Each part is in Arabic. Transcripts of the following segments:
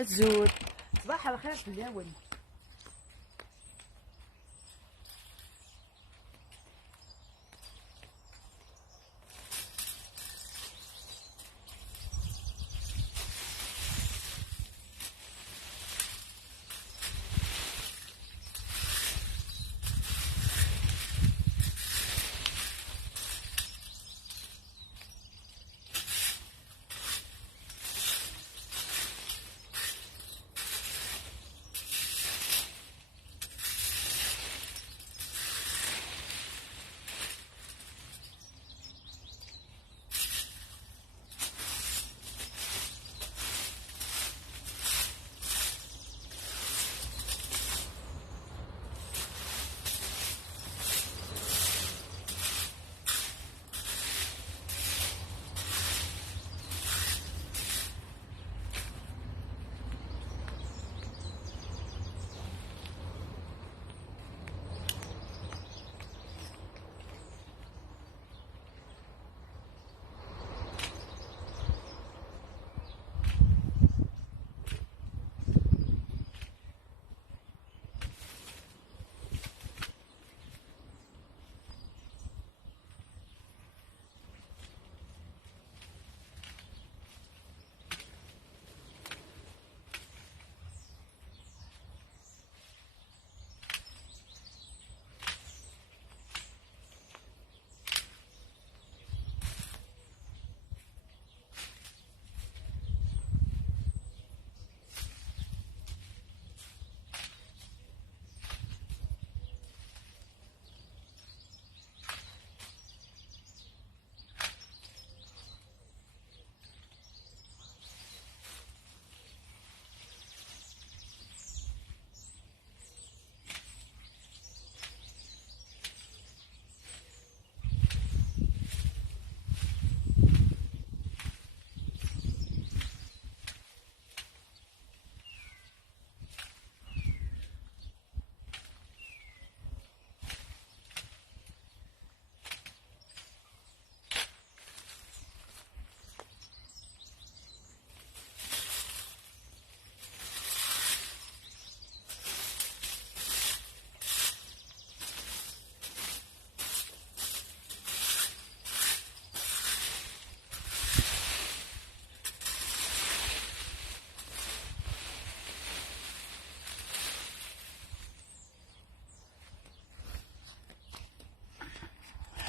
الزود. صباح الخير في اليوم.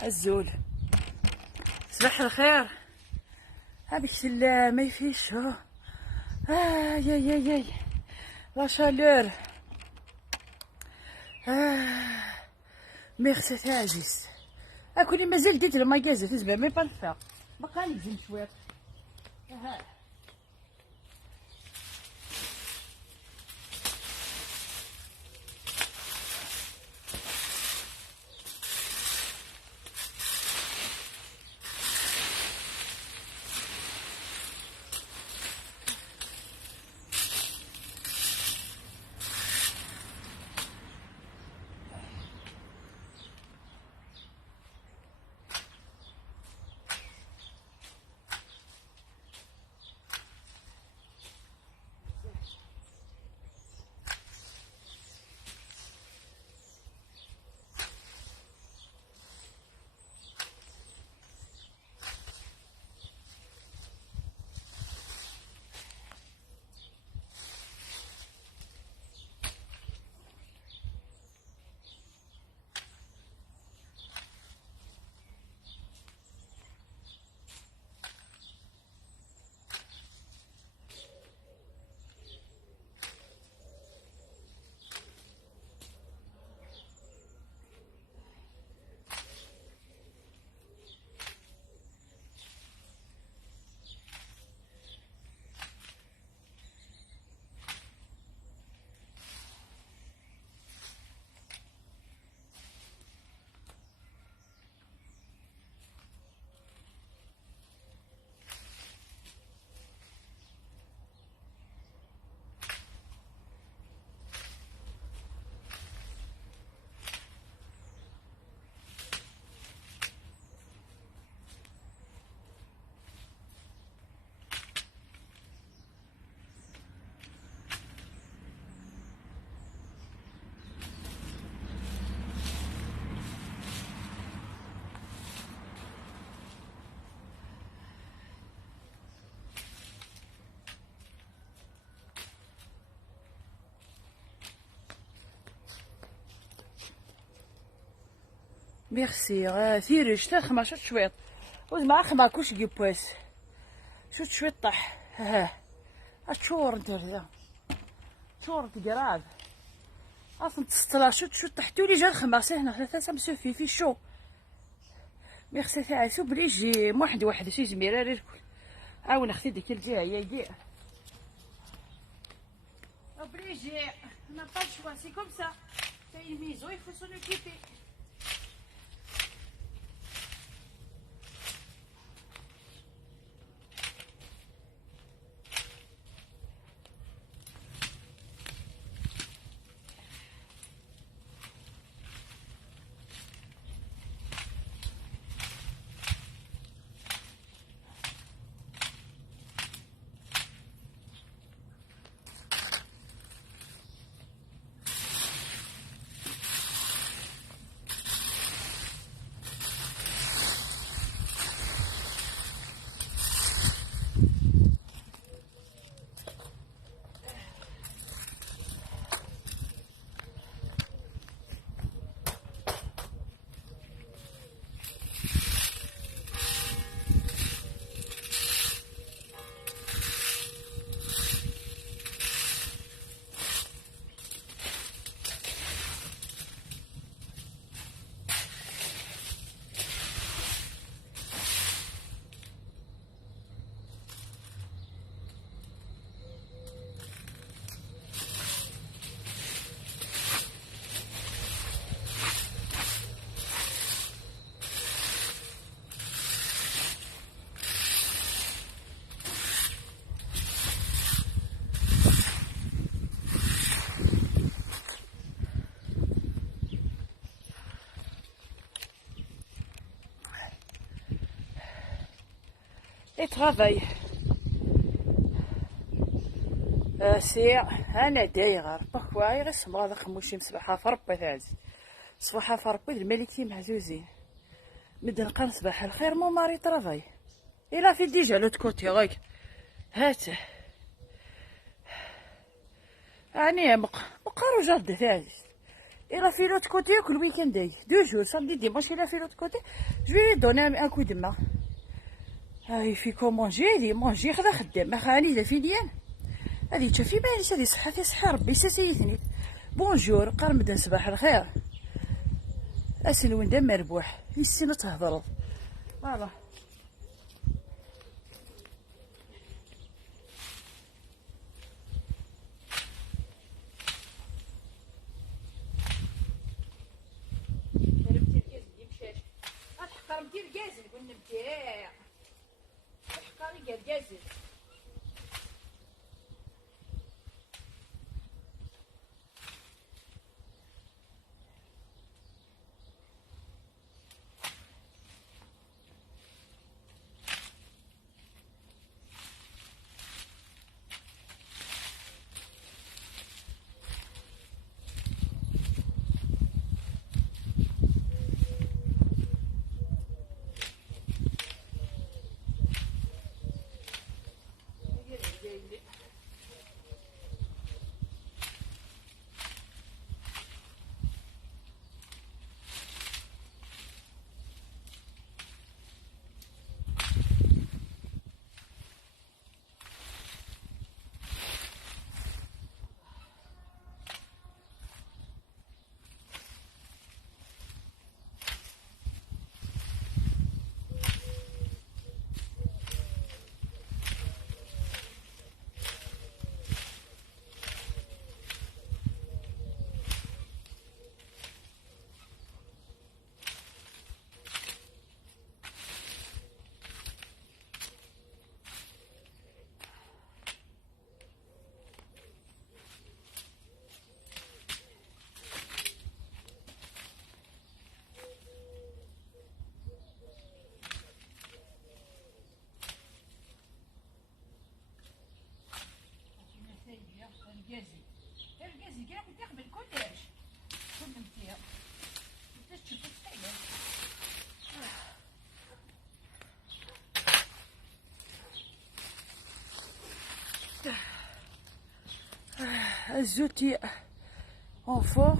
الزول. صباح الخير. هابيك ما يفيش هو. ياي لا شالور. ميرسي تعجز. اكوني مازال ديت الماكازا تزبع مي با نفاق. بقى نزيد شويه. ميرسي. ثيرج تخمع شوت شويط وزمع خمع كوش جيبواس شوت شويط طح. ها اتشور انت ذا شور تقراب اصلا تستلا شوت شوت تحتولي جا الخماس هنا ثلاثة سمسوفي في شو. ميرسي تاع سو بريجي واحد شي زميرة ريركل عاون اختي ديك الجهة يا يدي بريجي ما با شوا سي كوم سا سي ميزو يفو سون اوكيبي. اي ترافاي سي انا دايغه ربك واي غير سمغ هذا خموشي مسبحه في ربي تعز صباحه في ربي الملكي محزوزين مدن قان صباح الخير مو ماري ترافاي الا في ديجا لوت كوتي غاك هات يعني مقارو جاد تعز الا في لوت كوتي كل ويكاند داي دو جور سامدي ديماش الا في لوت كوتي جو في دوني ان كو دو ما هاي فيكو مونجي لي مونجي خدا خدام ما خاني ذا في ديال هادي تشوفي باليش هادي صحة في صحة ربي ساسيتني. بونجور قرمدن صباح الخير اسن وين دام مربوح يسينو تهضرض فوالا. قرمتي الكاز اللي مشات قرمتي الكاز قلنا بتاع حقاري الكاز الكازي كاع كنت تقبل كلش كل متيا كنت تشوف الحاجه الزوتي اون فور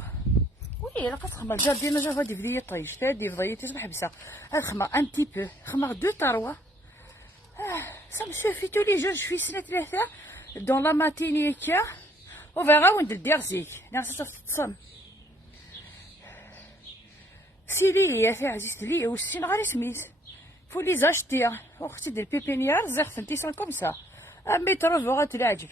وي ايه لا خدمة الجاردين جا فادي فدي طيش فادي فضيتي صبح بسا هاد خدمة ان تي بو خدمة دو تاروا ça me suffit tous les jours je fais سنة ثلاثة dans la matinée كا وفيغا وين دير زيك ناس تتصن سيلي يا عزيزتي لي والسين غير سميت faut les acheter اختي دير بيبينيار زيغ فهمتي سان كوم سا ان متر فوغا تلعجب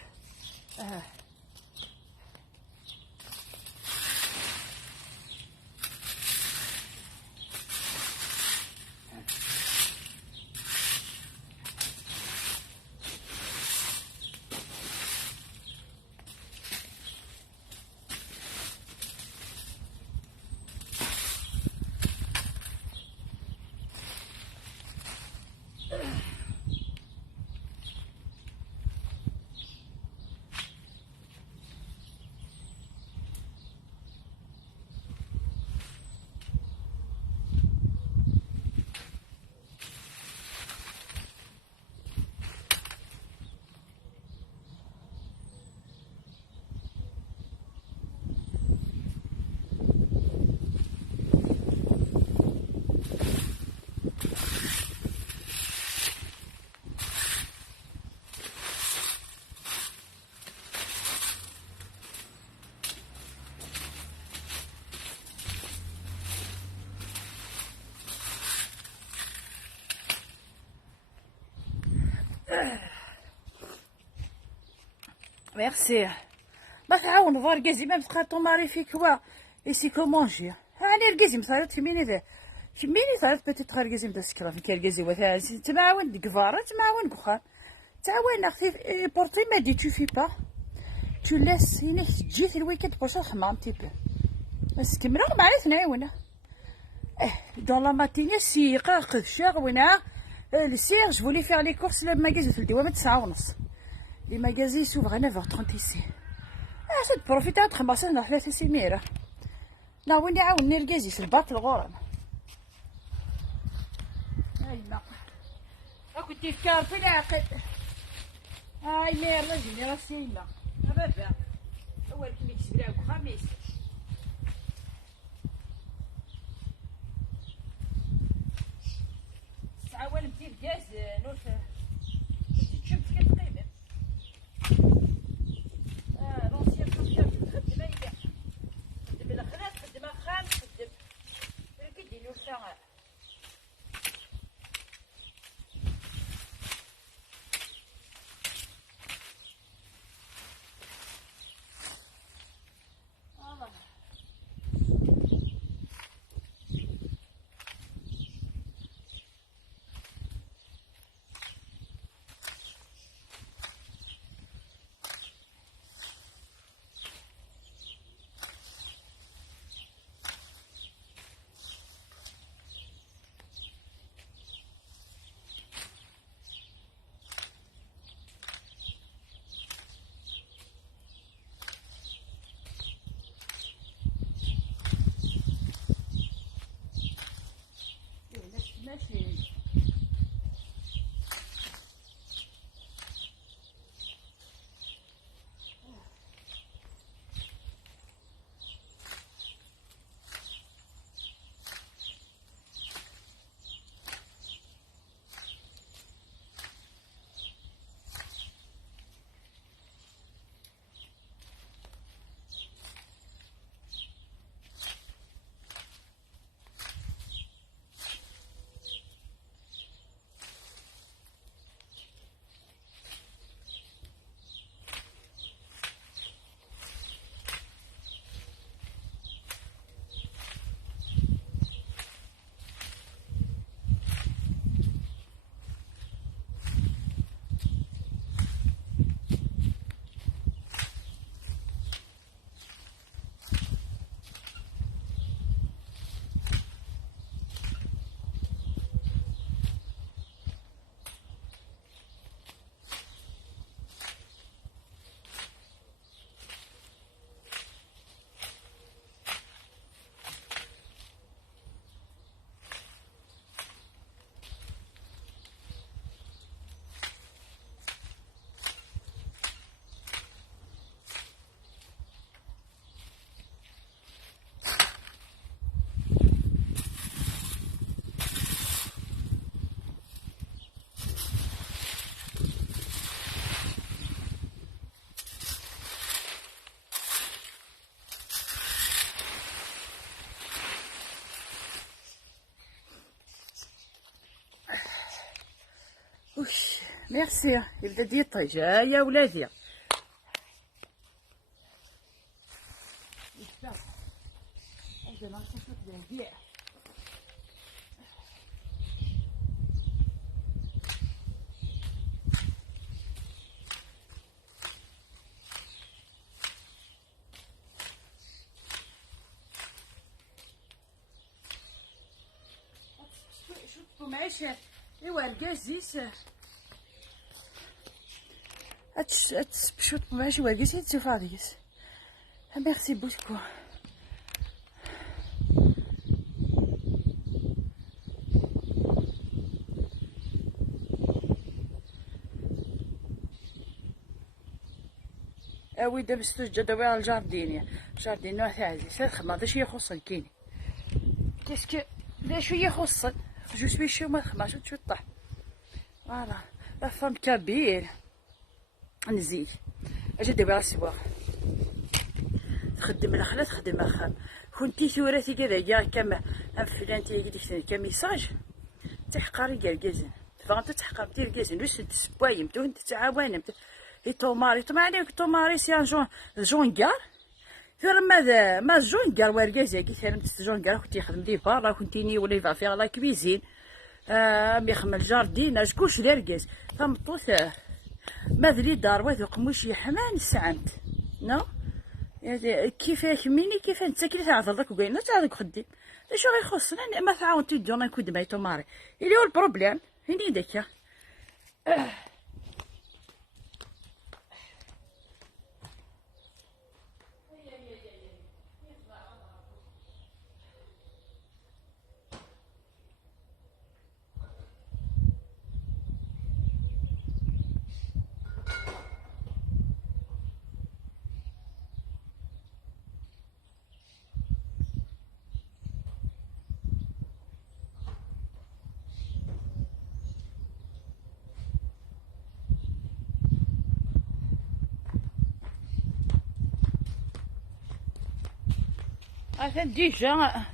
ميرسي ما تعاون فار كازي ما بقى طون ماري فيك هو ايسي كومونجي هاني ركازي مثلا تميني ثالث بيتيت غير كازي مدا سكرا فيك ركازي وثازي تمعاون دكفارة تمعاون كوخان تعاون اختي بورتي ما دي تو في با تو لاس هنا تجي في الويكند باش الحمام تيبو بس كملوا معايا تنعاونه دون لا ماتيني سيقا قفشا وينا السير جو فولي فيغ لي كورس للماكازي في الدوامة 9:30 لي ماغازي سوفغ à 9h30 ici عشان بروفيتا تخمسة نروح ثلاثة سميرة وين يعاون نرقازي في الباط الغرام هاي ما اكو تفكار في العقل هاي مير رجلي راسي ما بابا اول كي يكسب لها خميس تعاون بدي الغاز نوش تشوف كيف تقيمه لونسيان كومبيوتر تخدم يبيع تخدم الخناس تخدم الخام تخدم كي ديرو الساعة ميرسي. يبدا ديطيج يا ولادي. شوفوا معيش ايوا الكازيس شوفوا معيش والكازيس تشوف هاديس. ميرسي بوكو. اوي دابا ستوجد دابا على الجاردينيا. الجاردينيا تاع عزيز الخدمة هذا شي يخصن كيني كيسكو لا شويه يخصن جو سوي شو ما خدماش تشطح. فوالا لا فام كبير نزيد اجي دابا راسي واخا تخدم الاخلا تخدم اخا كنتي ثوراتي كذا كما فلان تيجي ديك كميساج تحقري كالكازن فانت تحقر دير الكازن لوش تسبايم تو تتعاون لي توماري عليك توماري سي ان جونكار ثم ماذا ما جونكار والكازا كي ثرمت جونكار كنت يخدم دي بار كنتيني ولا فا فيها لا كويزين يخدم الجاردين كلش داركاز فمطوث ماذا لي دار واذ قموش يحمان سعمت نو كيفاش مني كيف انت كي تعرف راك وكاين تعرف خديم اش غيخصنا ما تعاون تدو ما نكون دمايتو ماري اللي هو البروبليم هني داك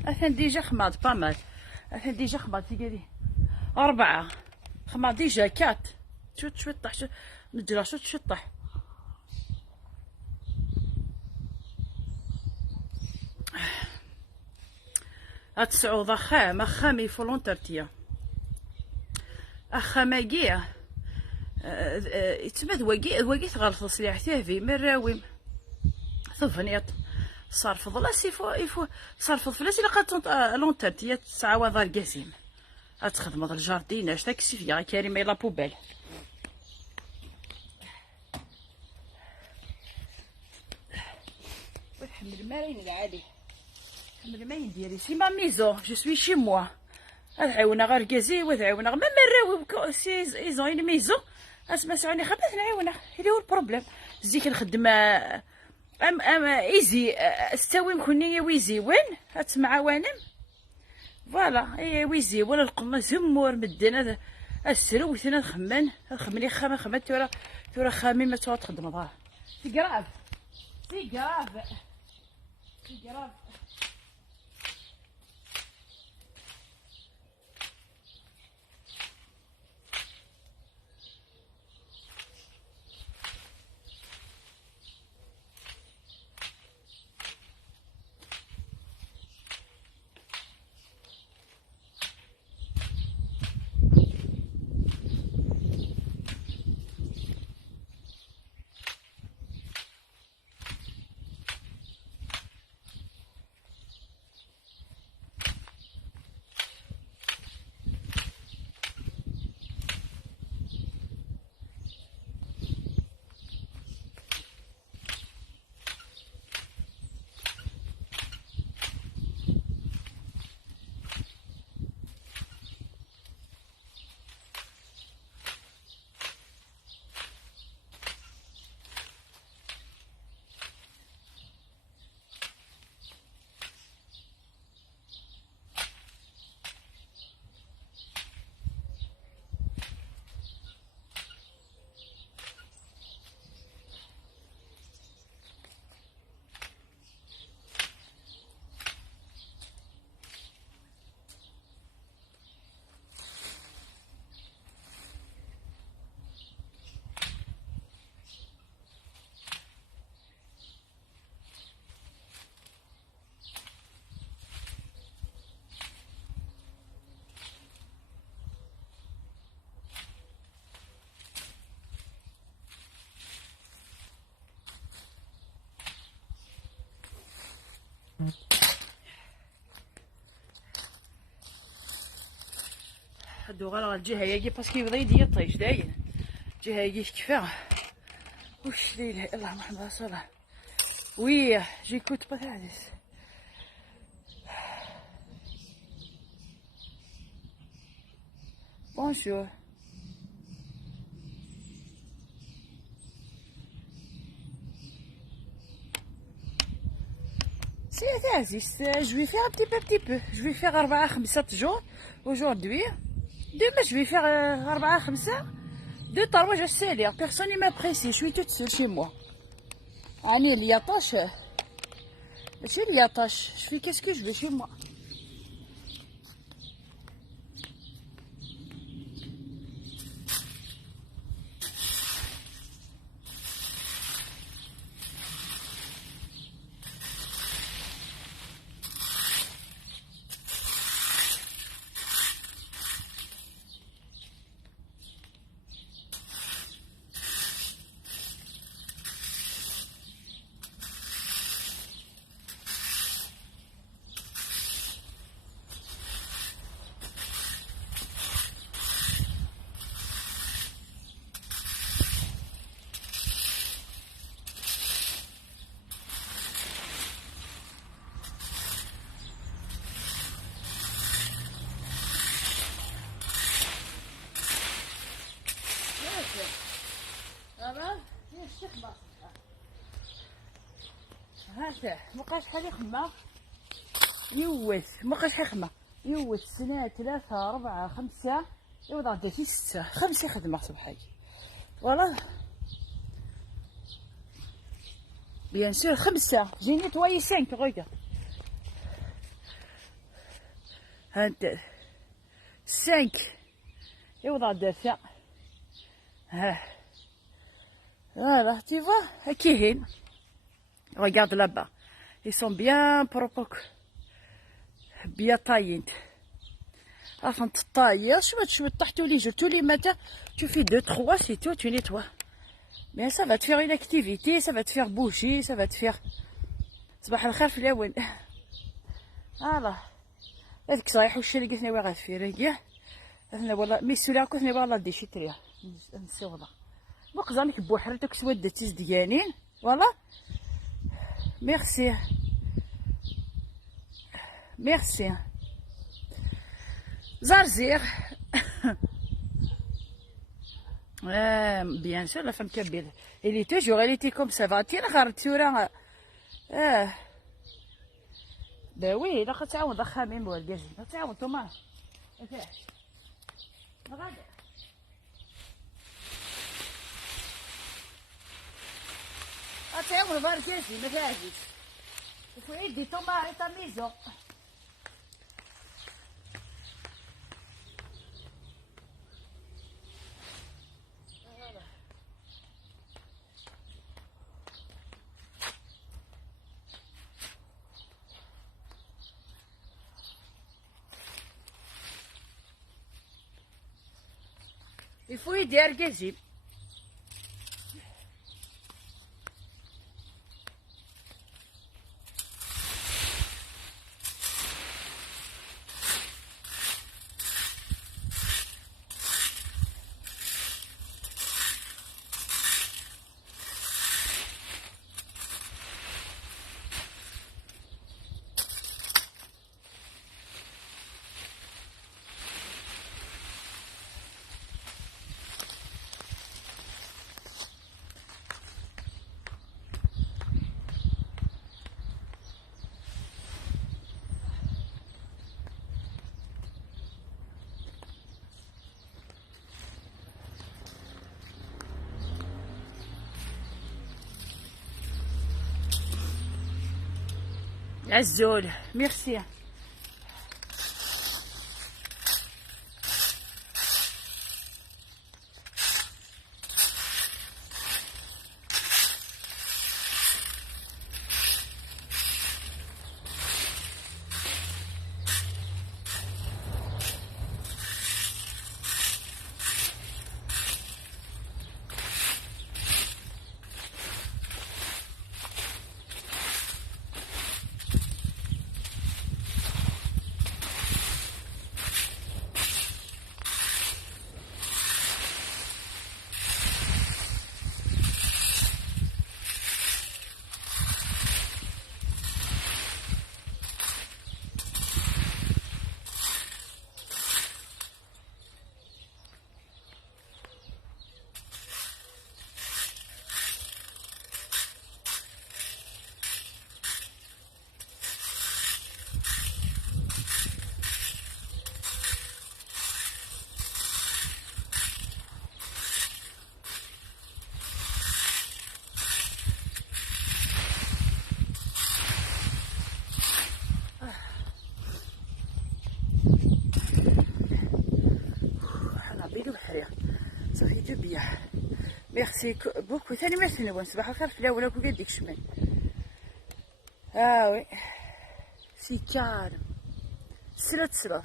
اثن ديجا خماط بامال اثن ديجا خماط تيقالي 4 خماط ديجا 4 شو تشطح شو نجرى شو تشطح هاد 9 اخام يفولونترتيا اخاماكيا يتمد واقي تغلط سلاح تافي مراويم ثفنيط صرف ضلاس يفو صرف فلاس الا قالت لونترتيا تعاود الكازيم تخدم هاد الجاردين اش تاكسي فيها كريمه لا بوبال ونحمل ماين العالي نحمل ماين ديالي سي ما ميزو جو سوي شي موا تعاونا غير كازي وتعاونا ما مراوي سي ايزون اين ميزو اسما سعوني خبات نعاونا اللي هو البروبليم زي كنخدم ايزي استوي مكوني ويزي وين هتمع وانم فوالا اي ويزي ولا القمه زمور مدنا هذا السرو وثنا الخمان الخمني خما تورا خامي ما تخدم ظهر سي كراف سي كراف سي كراف هادو غير الجهه ياكي باسكو يبدا يطيش داين الجهه ياكي كفاه وش لا اله الا الله محمد رسول الله وي جيكوت با تعدس بونجور سي عزيز جو في فيغ بتي بو جو في فيغ 4 5 جور aujourd'hui demain je vais faire 4 5 2 3 je sais dire personne ne m'apprécie je suis toute seule chez moi يعني اللي طاش ماشي اللي طاش je fais qu'est-ce que je veux chez moi هذا مابقاش شحال يخمم يوت مابقاش شحال يخمم يوت سنة 3 4 5 يوضع داكي 6 5 خدمة صباحي فوالا بيان سور 5 جي نيتوايي 5 غوغا هانت 5 يوضع دافع ها voilà tu vois هكاين regarde là-bas ils sont bien propres bien taillés عشان تطاير شويه تحت tous les jours tous les matins tu fais 2 3 c'est tout tu nettoies mais ça va te faire une activité ça va te faire bouger ça va te faire صباح الخير في الأول فوالا هذيك صحيح واش اللي قلت لي غا في كاع انا والله ميسولي كنت نبغي والله ديشي تريا نسي والله بقزانك بوحرتك سواد تزديانين فوالا ميرسي ميرسي زرزير bien sûr la femme kabyle elle était comme ça va تي غارتورا با وي الا كتعاود خامين بوالكازي كتعاود نتوما غادي غتعاود باركازي ما كاعديش وفي توما تا ميزو il faut يدير كازي عزول ميرسي ميرسي بوكو. ثاني ما نوان صباح الخير فلاونا كون ديك الشمال. وي سي كالم سلا تسلا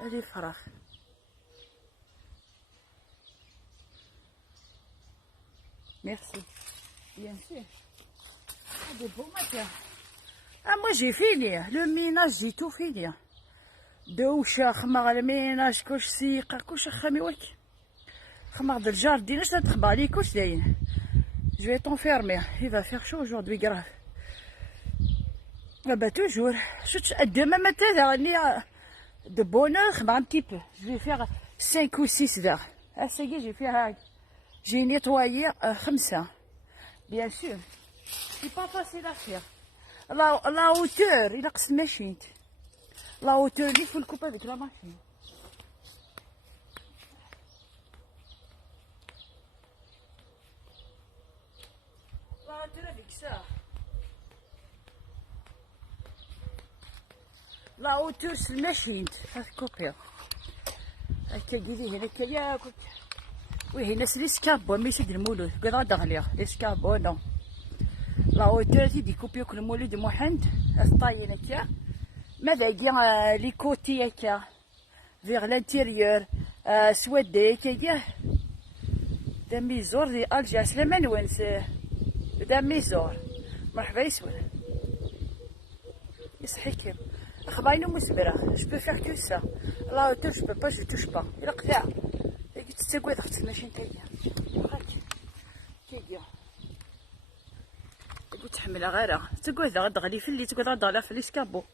هادي فراغ. ميرسي بيان سور. هادي بو ماتيا. moi j'ai fini le ménage, j'ai tout fini. دوشة خمار الميناج كلش سيقة كلش خامي وك خمار د الجاردين اش تخبى عليه كلش داين. جو vais t'enfermer, il va faire chaud aujourd'hui grave. bah toujours شفت demain matin راني de bonne heure خمار un petit peu. Je vais faire 5 ou 6 verres. Ah ça y est, j'ai fait j'ai nettoyé 5. bien sûr c'est pas facile à faire. la hauteur il نقص الماشينت. لا hauteur il faut le couper avec la machine. la hauteur avec ça. la hauteur c'est الماشين كوبير هكا ديري هنا كياكل. وي هنا سي ليسكابو ماشي د المولود كدا دغليا ليسكابو نو. لا hauteur دي كوبيو كل المولود محند الطاين هكا ماذا كاع لي كوتي هكا فيغ لانتيريور سوادي هكا دا ميزور دي الجا سلامة نوانس دا ميزور مرحبا يسول يصحيكم اخباينو مسبرة. جو بو فيغ كو سا. لا hauteur جو بو با جو توش با إلا قطع هاكي تستقوي ضغط الماشين نتايا هاك كيدير تقول تحملها غيرها تقول ضغط غادي في اللي تقول ضغط في ليسكابو.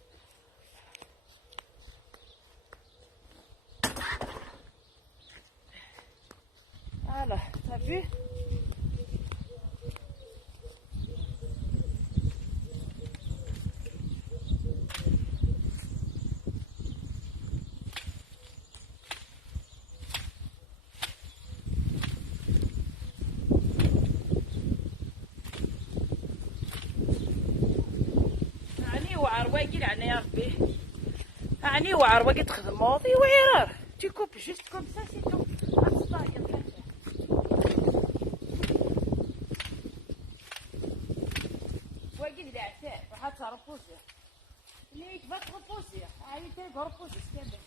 فوالا صافي. عني وعر واقي لعنا يا ربي. عني وعر واقي تخدمو ويراه tu coupes juste comme ça c'est tout. واقي العتاب راح تربوزي ليك بتربوزي هاي تاك ربوزي استنى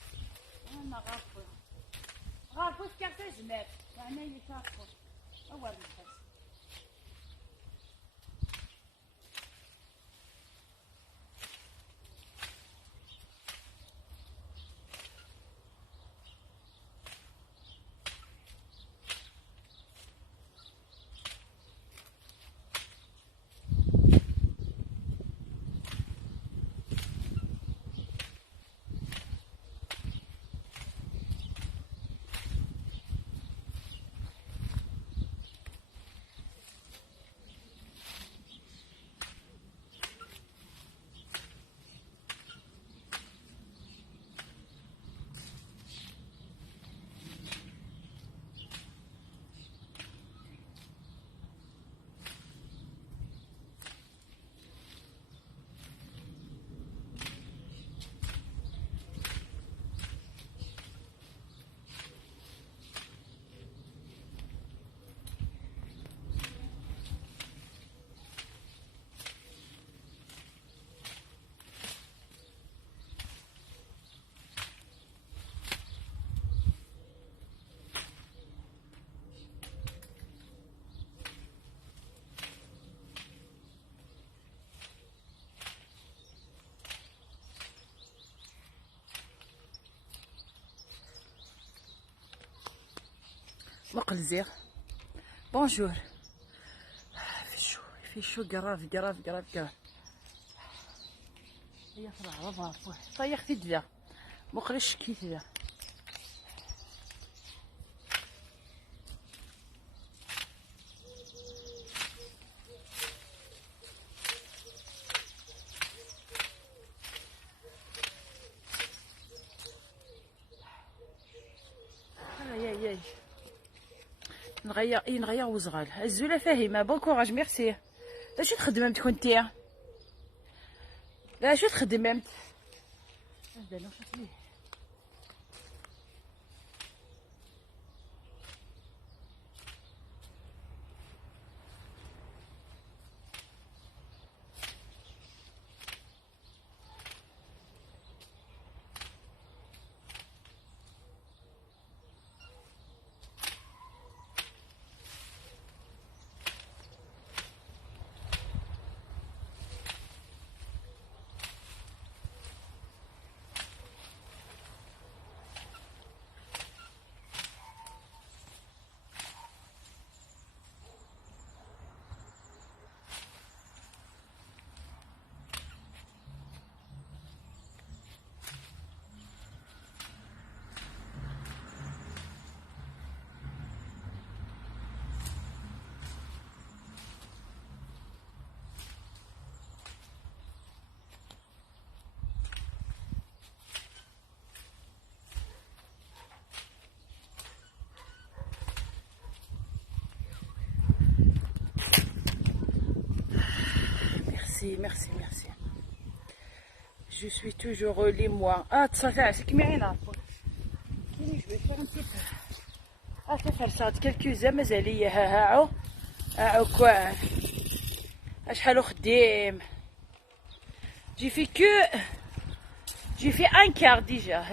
انا غاربوز كارت جمال يعني اللي كاربو اول نفس. مقلزير بونجور. في شو قراف قراف قراف قراف. هي فرع رفا طيختي دلا مقلش كيت ذا. ياي نغير وزغال الزوله فاهمه. بون كوراج ميرسي. لا شو تخدم انت كنتي؟ لا شو تخدم انت؟ merci, merci. Je suis toujours les moi. Ah, ça c'est qui m'est là. Je vais faire un petit peu. Ah, ça fait ça quelques heures, mais elle est quoi. شحال خديم. J'ai fait un quart déjà.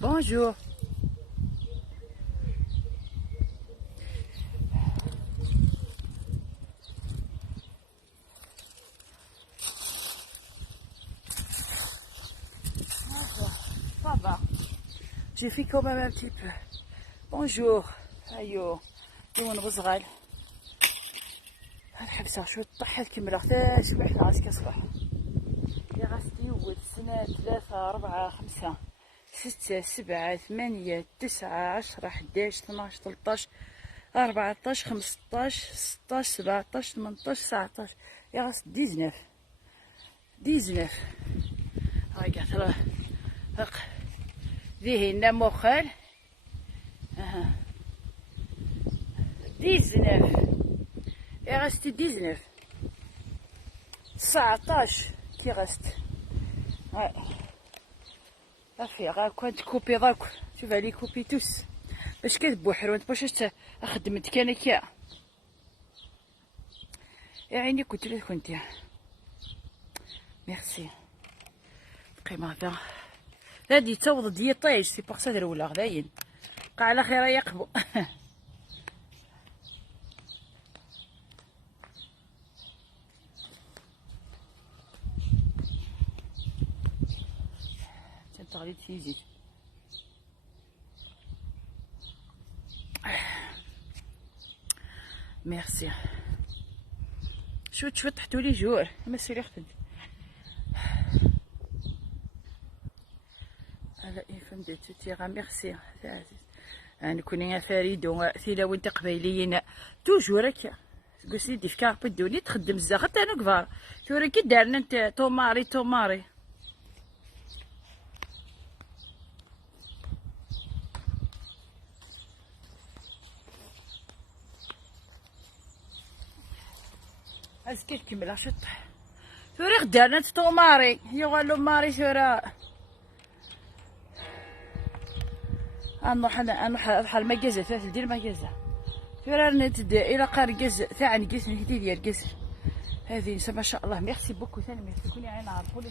Bonjour. Ça va. J'ai fait quand même un petit peu. Bonjour. ايوه لون غزغال الحبسه شو طحت كمل حتى شبح راسك اصبح يا غاستي ولد سنة 3 4 5 6 7 8 9 10 11 12 13 14 15 16 17 18 19 يا غاس 19 هاي قاعد هاك ذهن مخال 19 il reste 19 19 qui reste ouais affaire quand tu coupes راك tu vas les couper tous باش كتبوحر وانت باش خدمتك انا كيا يا عيني كنت ميرسي قيمه هذا هادي توض ديطاج سي بوغ سا درولا غداين بقى على خير يقبو تغليت تيزيد ميرسي شوت طحتو لي جوع ما سيري اختي على فهمتي تيغا ميرسي انا كوني فريدو ثيلا وانت قبايليين توجور هكا قلت لي دي فكار بدوني تخدم بزاف حتى انا كبار توري كي دارنا انت توماري اسكي كمل شطح توري غدارنا توماري هي غالو ماري تورا نروح بحال المكازا ثلاث ديال المكازا تورا نتدا الى قارقز تاع نقيس نهدي ديال قز هذه ما شاء الله ميرسي بوكو ثاني ميرسي كوني عين عرفوا لي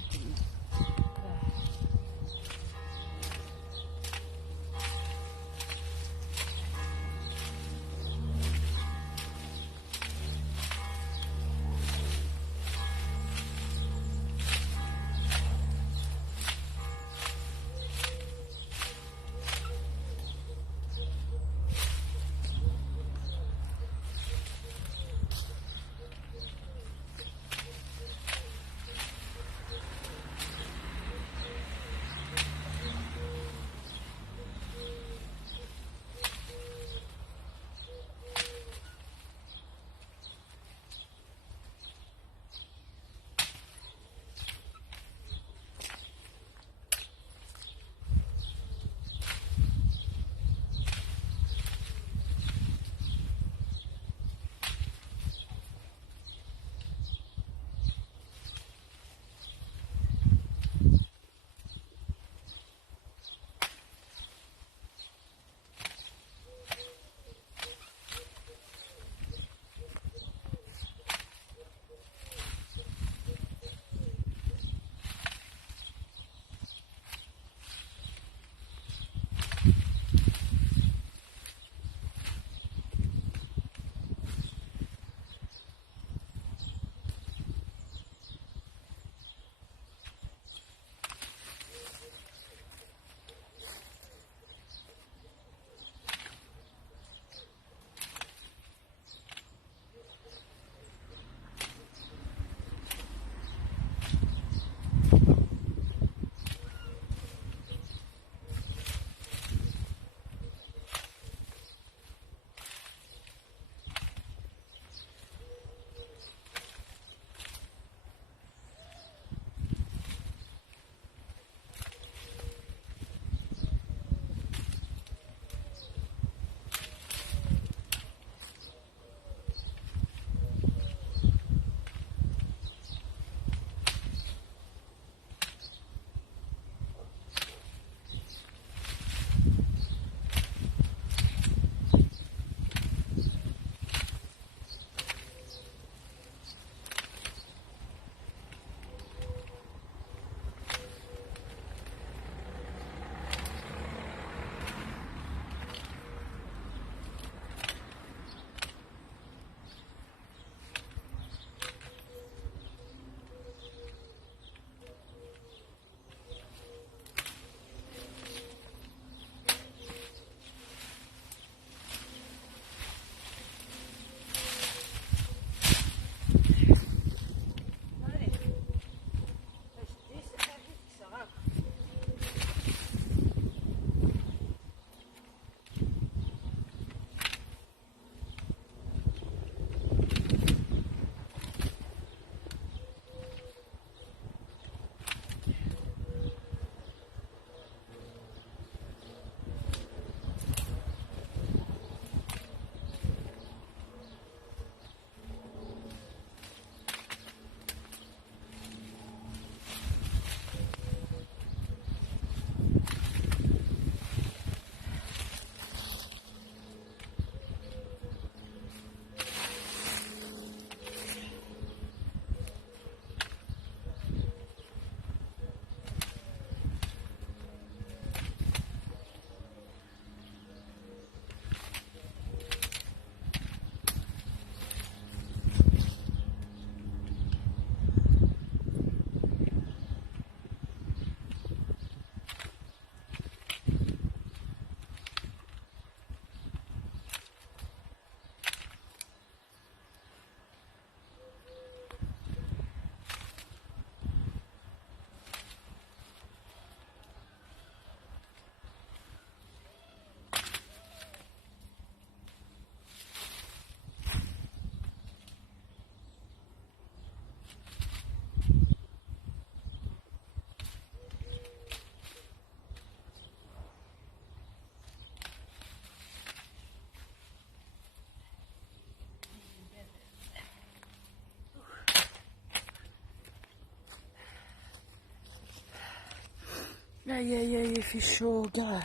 يا في الشو كاع.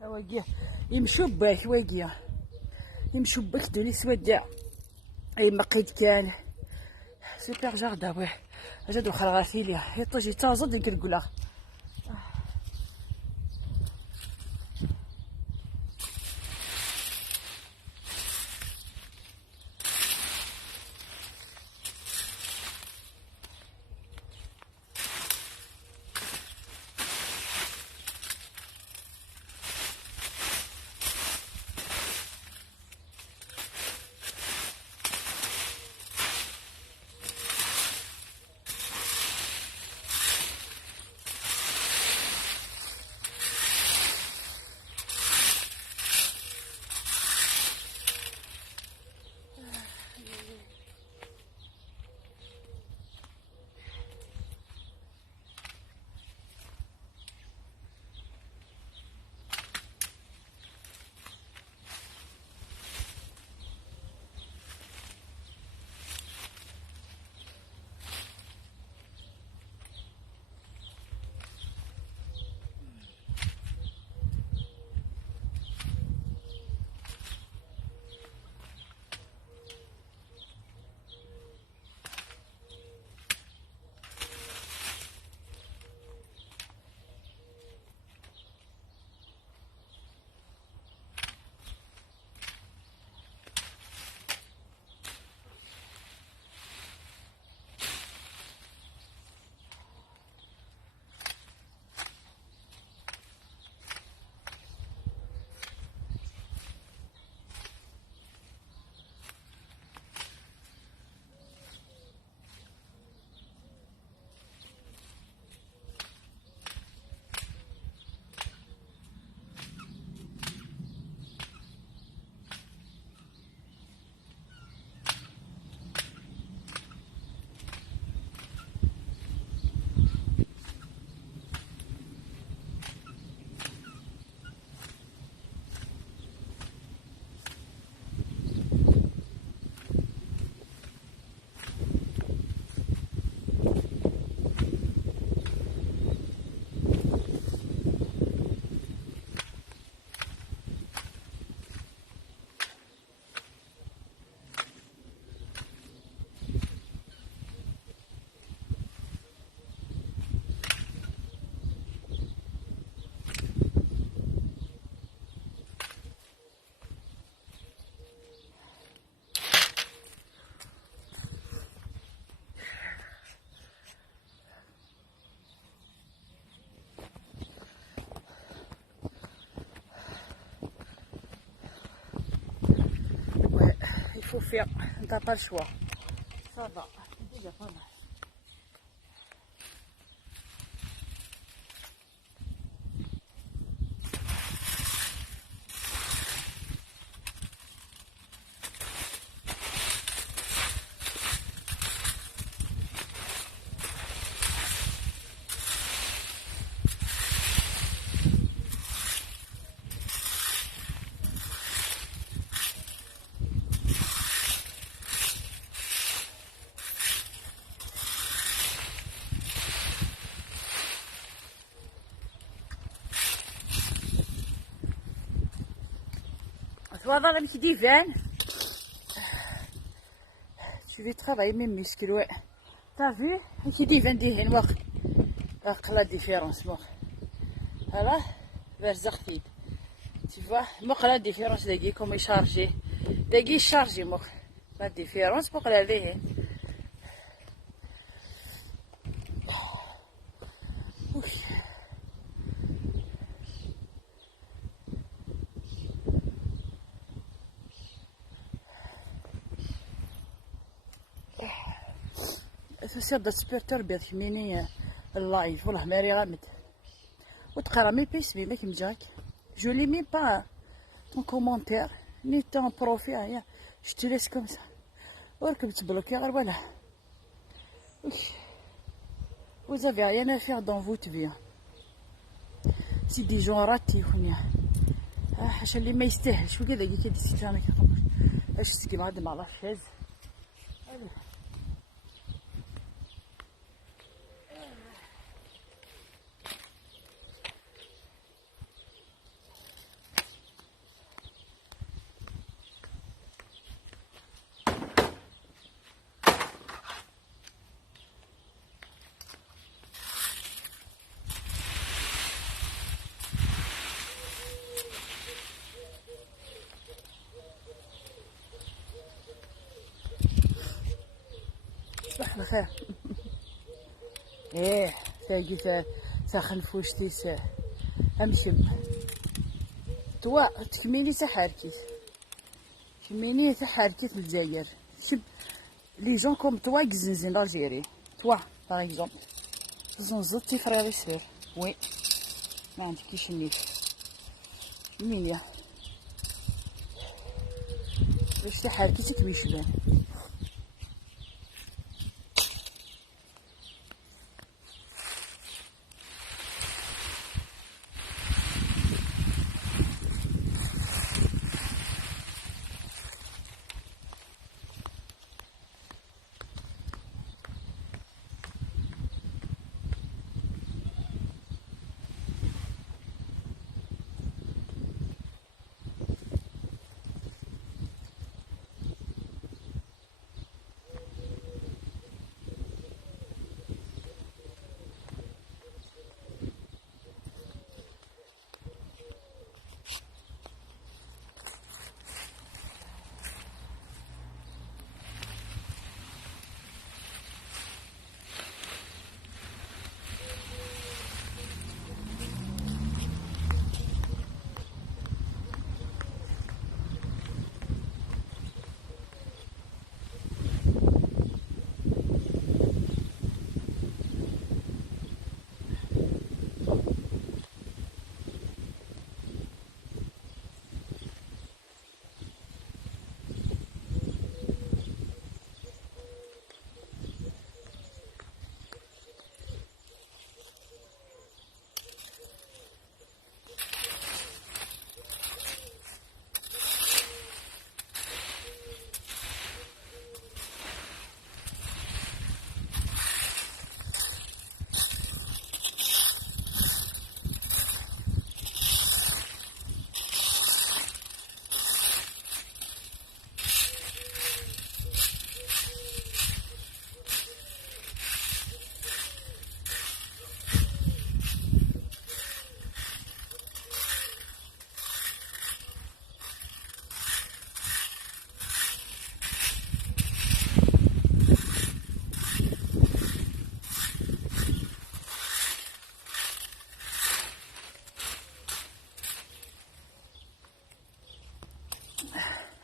واقيا يمشوا باك واقيا يمشوا باك دوني سوادع اي مقيد كان سوبر جاردان واه زاد وخر غافيليا يطوجي تازد يمكن نقولها. Il faut faire, t'as pas le choix. Ça va, déjà pas mal. Voilà la petite divane. Je vais travailler mes muscles, ouais. T'as vu? La petite divane ديهن واخ. واخ la différence واخ. Voilà, vers Zarfid. Tu vois, واخ la différence داكي comme chargé. داكي chargé واخ. La différence واخ la ديهن. سيبدا سبيرتر بيت كميني اللايف والله ماري غامد وتقرا مي بيسمي ماك مجاك جو لي مي با ton commentaire ni ton profil rien je te laisse comme ça وركب تبلوكي غير ولا vous avez rien à faire dans votre vie سي دي جون راتي خويا حاشا اللي ما يستاهلش وكذا كي كيدي انا كيخرج اش سكي ما غادي مع لافيز بخير. ايه تاقي تاخنفوش تيس امشم توا تكميني تحركيت كميني تحركيت الجزائر شب لي جون كوم توا كزنزين الجيري توا باغ اكزومبل زنزت تي فريري سير وي ما عندكيش نيت نية باش تحركيت كويشبان.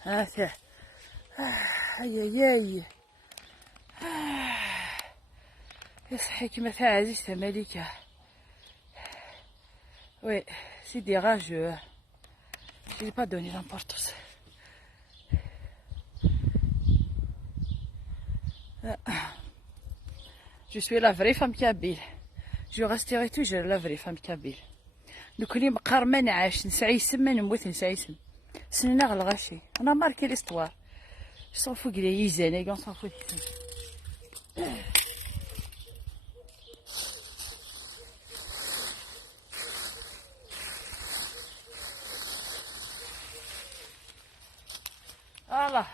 هاته اي اي اي يصحيك ما تعزيش ملكة. وي سي دي راجو j'ai pas donné d'importance. Je suis la vraie femme kabyle. Je resterai toujours la vraie femme kabyle. نكوني مقار ما نعاش نسعيسم ما نموت نسعيسم سننا غلغاشي انا ماركي ليستوار صافو كلي يزاني كون صافو ديك الله.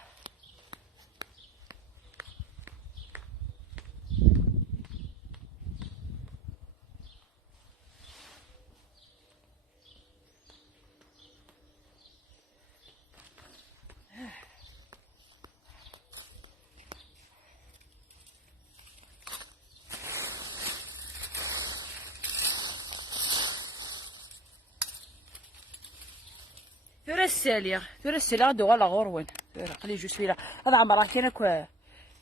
ثورة السالية دوغا لا غوروين ثورة قلي جو سوي لا هذا عمرها كاين كوا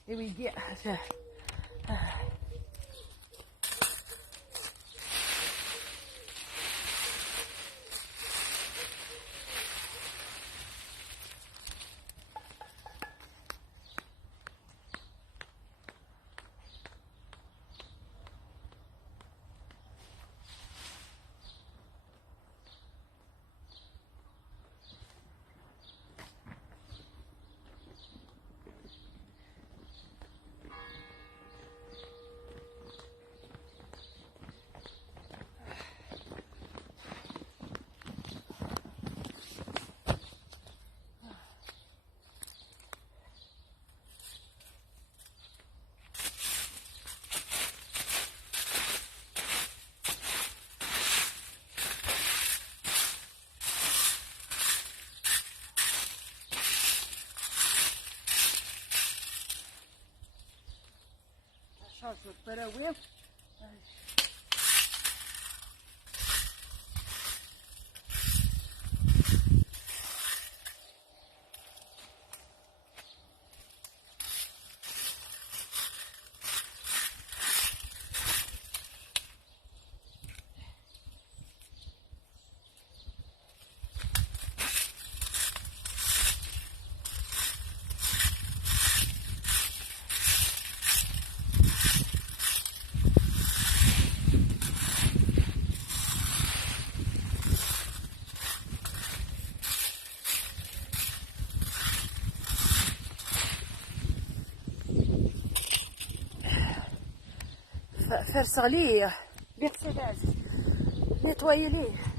ويدي خاصو براويو. فرصة ليه بيغسل نتوايي ليه.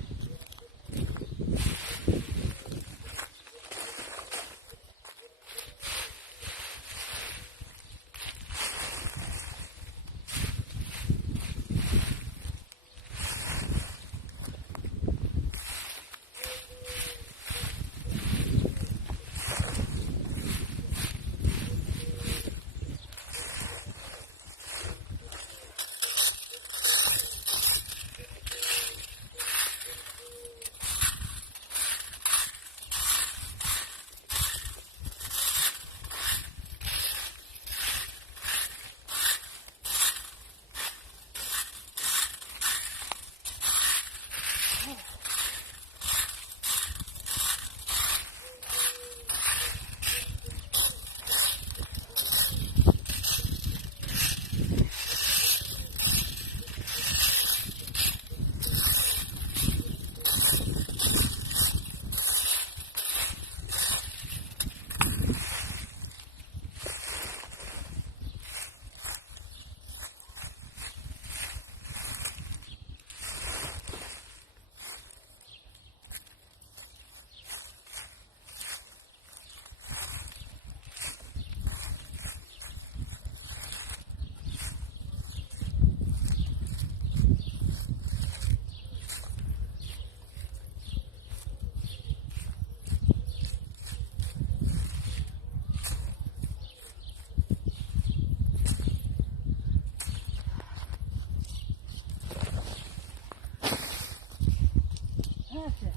هاته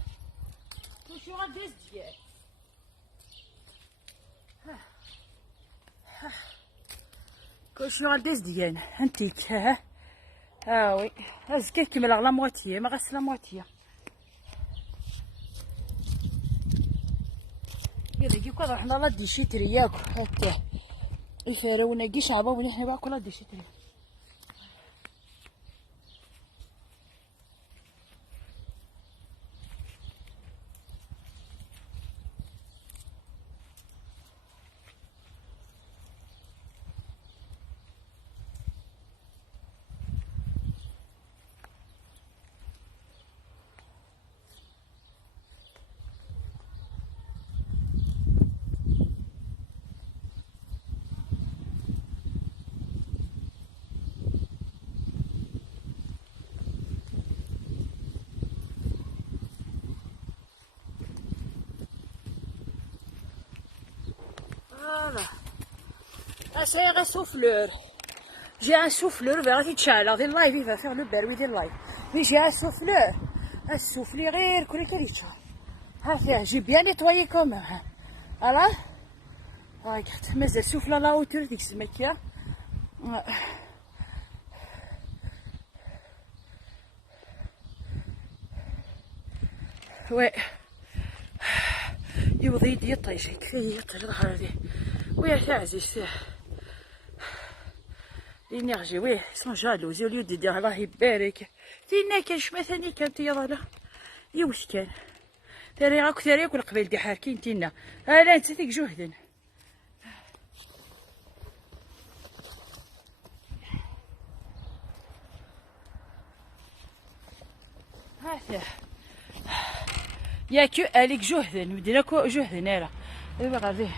وشو غاديز ديال كلشي غاديز ديال انتيك. ها وي هزكي كيما لا مواتيه ما غاس لا مواتيه يدي كي رحنا لا دي شيتري ياكو هكا الفراونه كي شعبه ونحن باكو لا دي شيتري. Voilà. Ah, ça y est, un souffleur. J'ai un souffleur, verra si تشعل غير اللايف il va faire le bruit ديال اللايف. Mais j'ai un souffleur. Un souffleur غير كل كريتشا. ها فيه j'ai bien nettoyé quand même. Voilà. Regarde, مازال souffle à la hauteur ديك السمكة. Ouais. يوضي يدي يطيش كفاية يطيش ظهر هذه ويا تعزيز l'énergie oui ils sont jaloux au lieu de dire الله يبارك فينا كان شما ثاني كانت يا ضلا يا واش كان ثاني راك ثاني كل قبيل دي حاركين تينا لا انت ثيك جهدا هذا ياك عليك جهدا مدينا كو جهدا نارا دابا غادي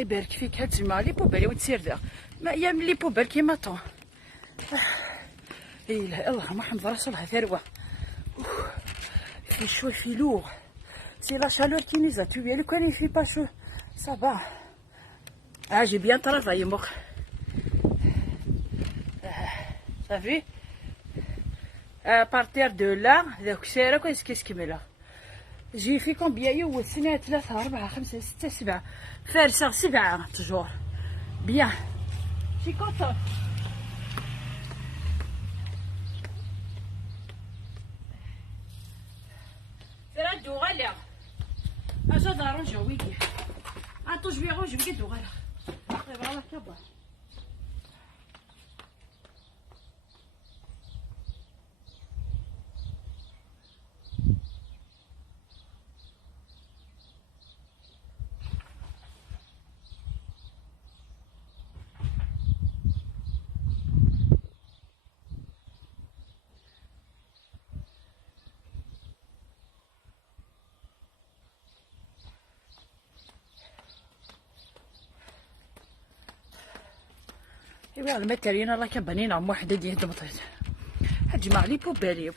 يبارك فيك هاد الجماعة لي بوبال وتسير دا ما ايام لي بوبال كيما طون. ايه الله محمد رسول الله ثروة. في chaud, في lourd. C'est la chaleur qui nous a tués. Le coin il fait pas chaud. Ça va. Ah, j'ai bien travaillé, moi. T'as vu? À partir de là, qu'est-ce qui me là? J'ai fait combien de سنة 3 4 5 6 7 فارسة 7 toujours. Bien. Je suis contente. فراد دوغالا اجا دارو جويكي انتو جويغو جويكي دوغالا غالا كبا. ايوا المترين راه كبانين عم وحده ديال الدمطيط هتجمع لي بوبالي.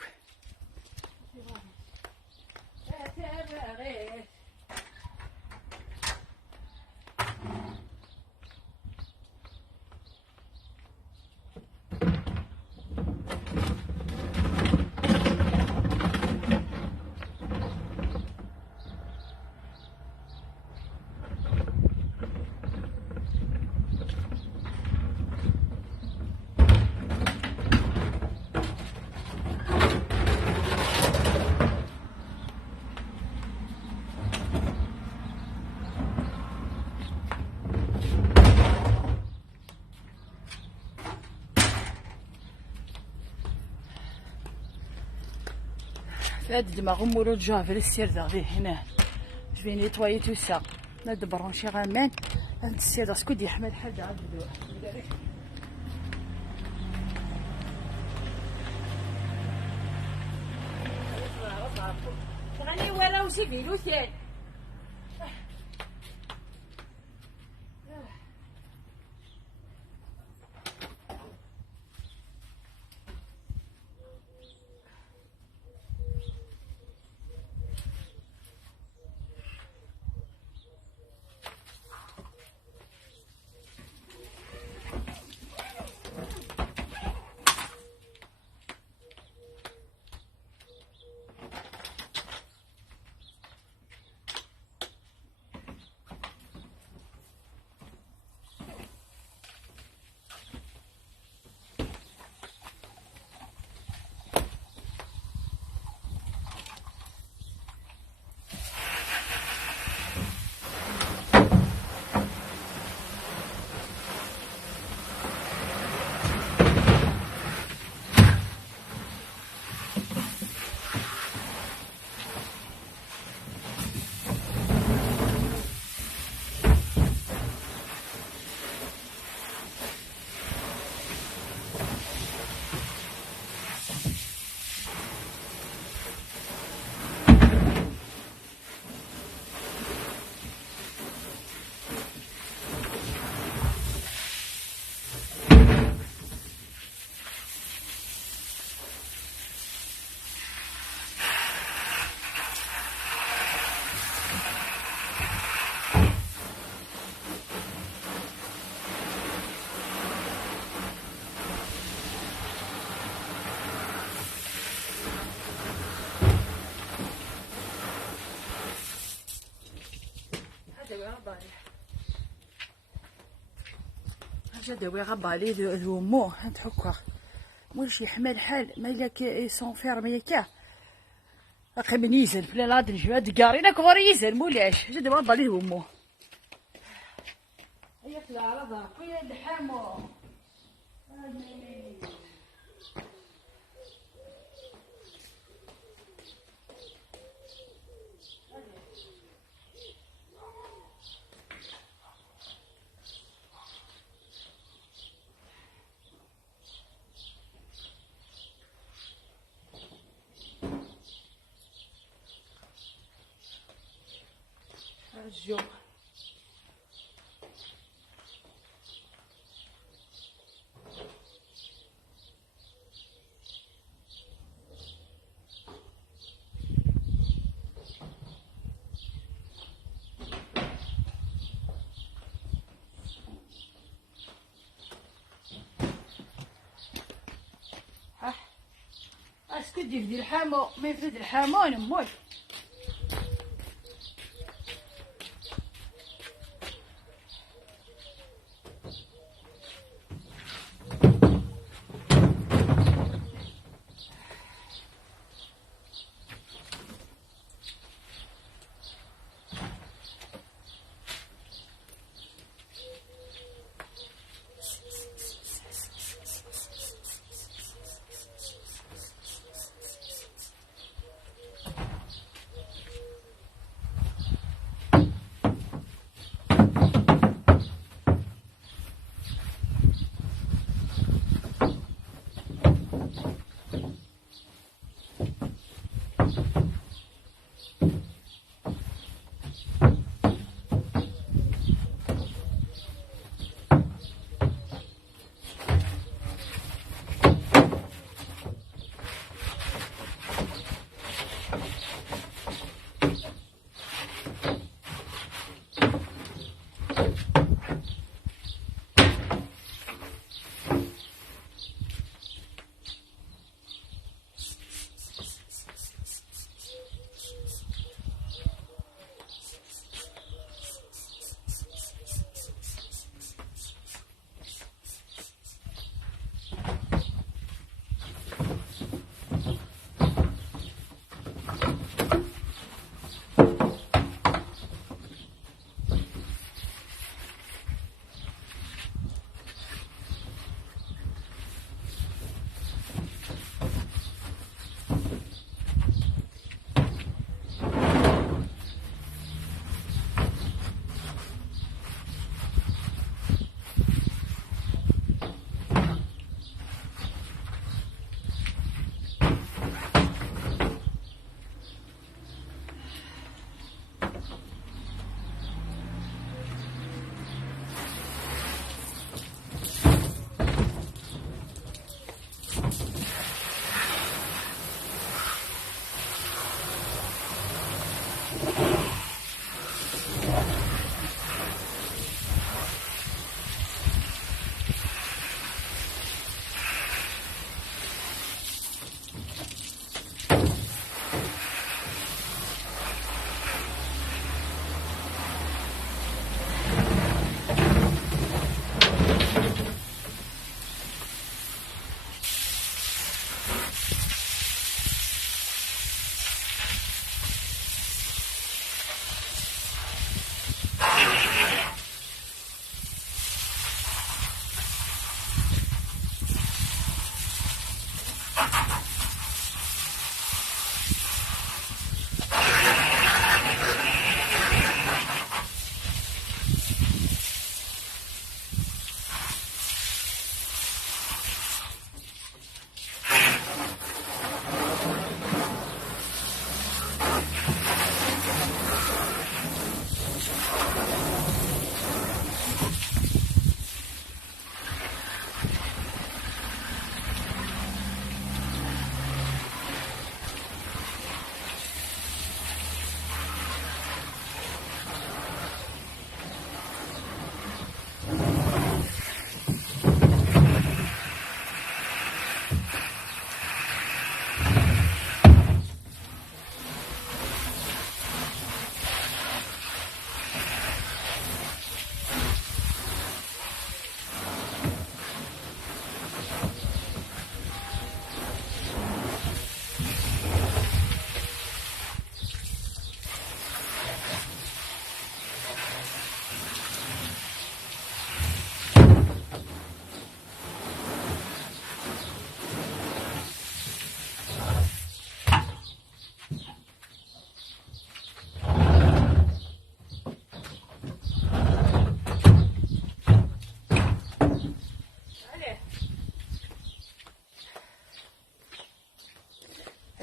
هاد دماغ مولود جافر السير داغي هنا جو في نيتوايي تو سا هاد برونشي غامان هاد السير دا سكود يحمل حد عاد غني ولا وشي فيلو ثاني. حاجة داوي بالي الومو هاد حكا واش يحمل حال ما الا كيسون فيرمي كاع اخي من يزن بلا لا نجي هاد كارينا كبار يزن مولاش حاجة داوي بالي الومو هي في العرضة خويا الحامو الجو كدي في الحامو ما يفرد الحامو نموت.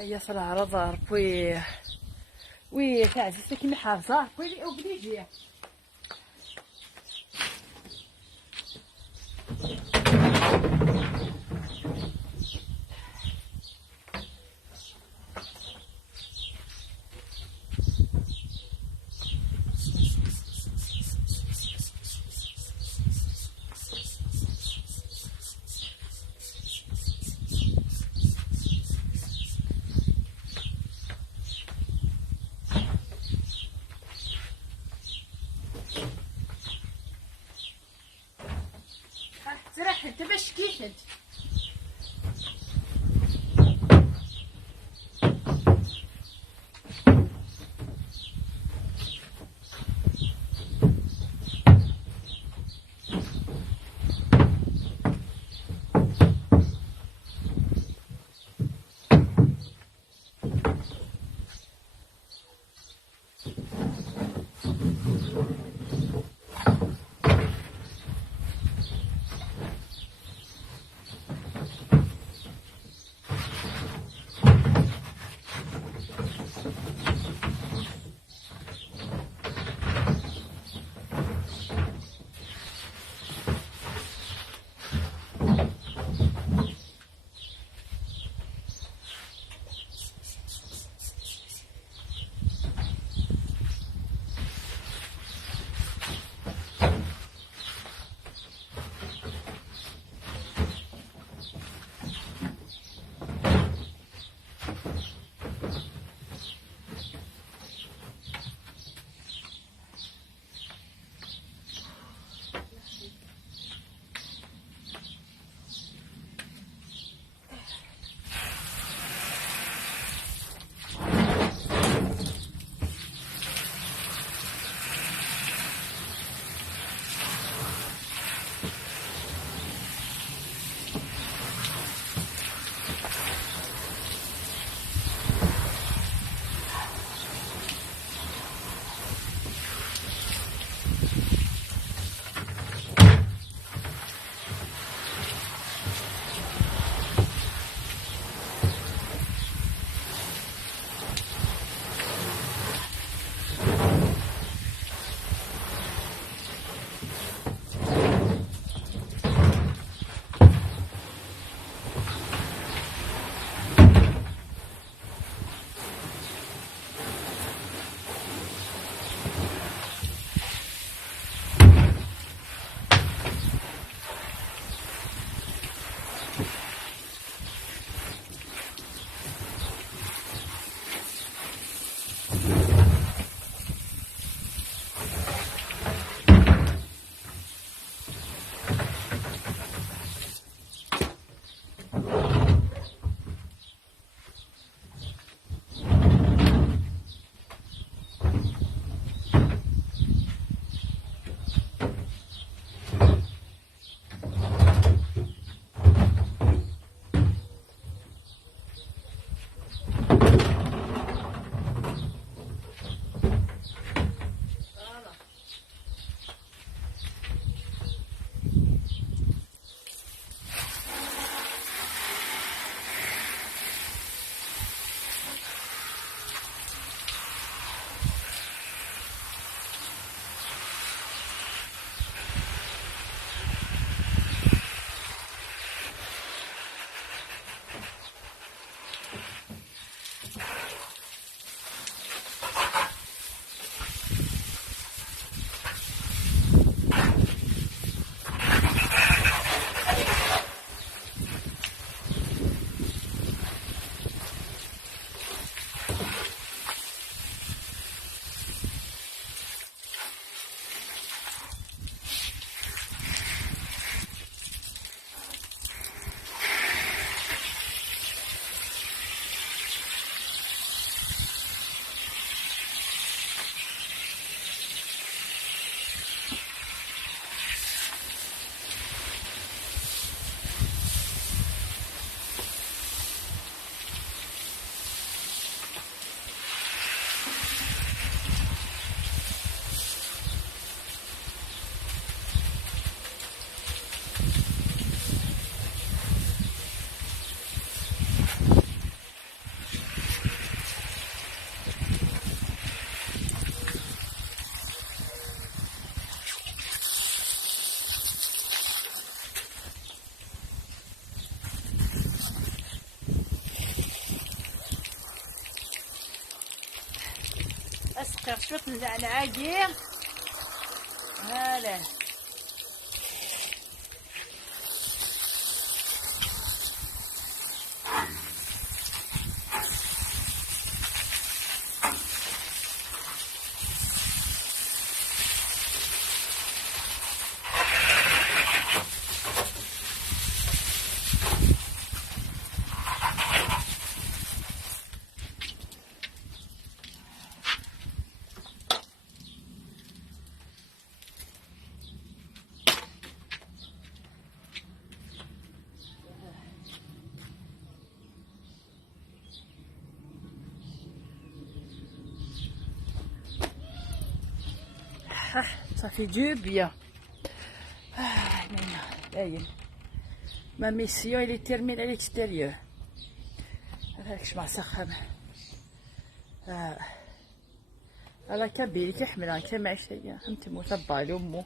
هي صلاة على ضرب وي تعزيزتك كيما حافظة ويلي اوبليجي. فرح انت باش كيف انت. اسقي شوية النعناعية هلا. صافي دو بيان. باين ما ميسيون اللي تيرمين على الاكستيريور هذاك شمع سخن. على كبير كيحملها كما عشتي فهمت موت بالي امو.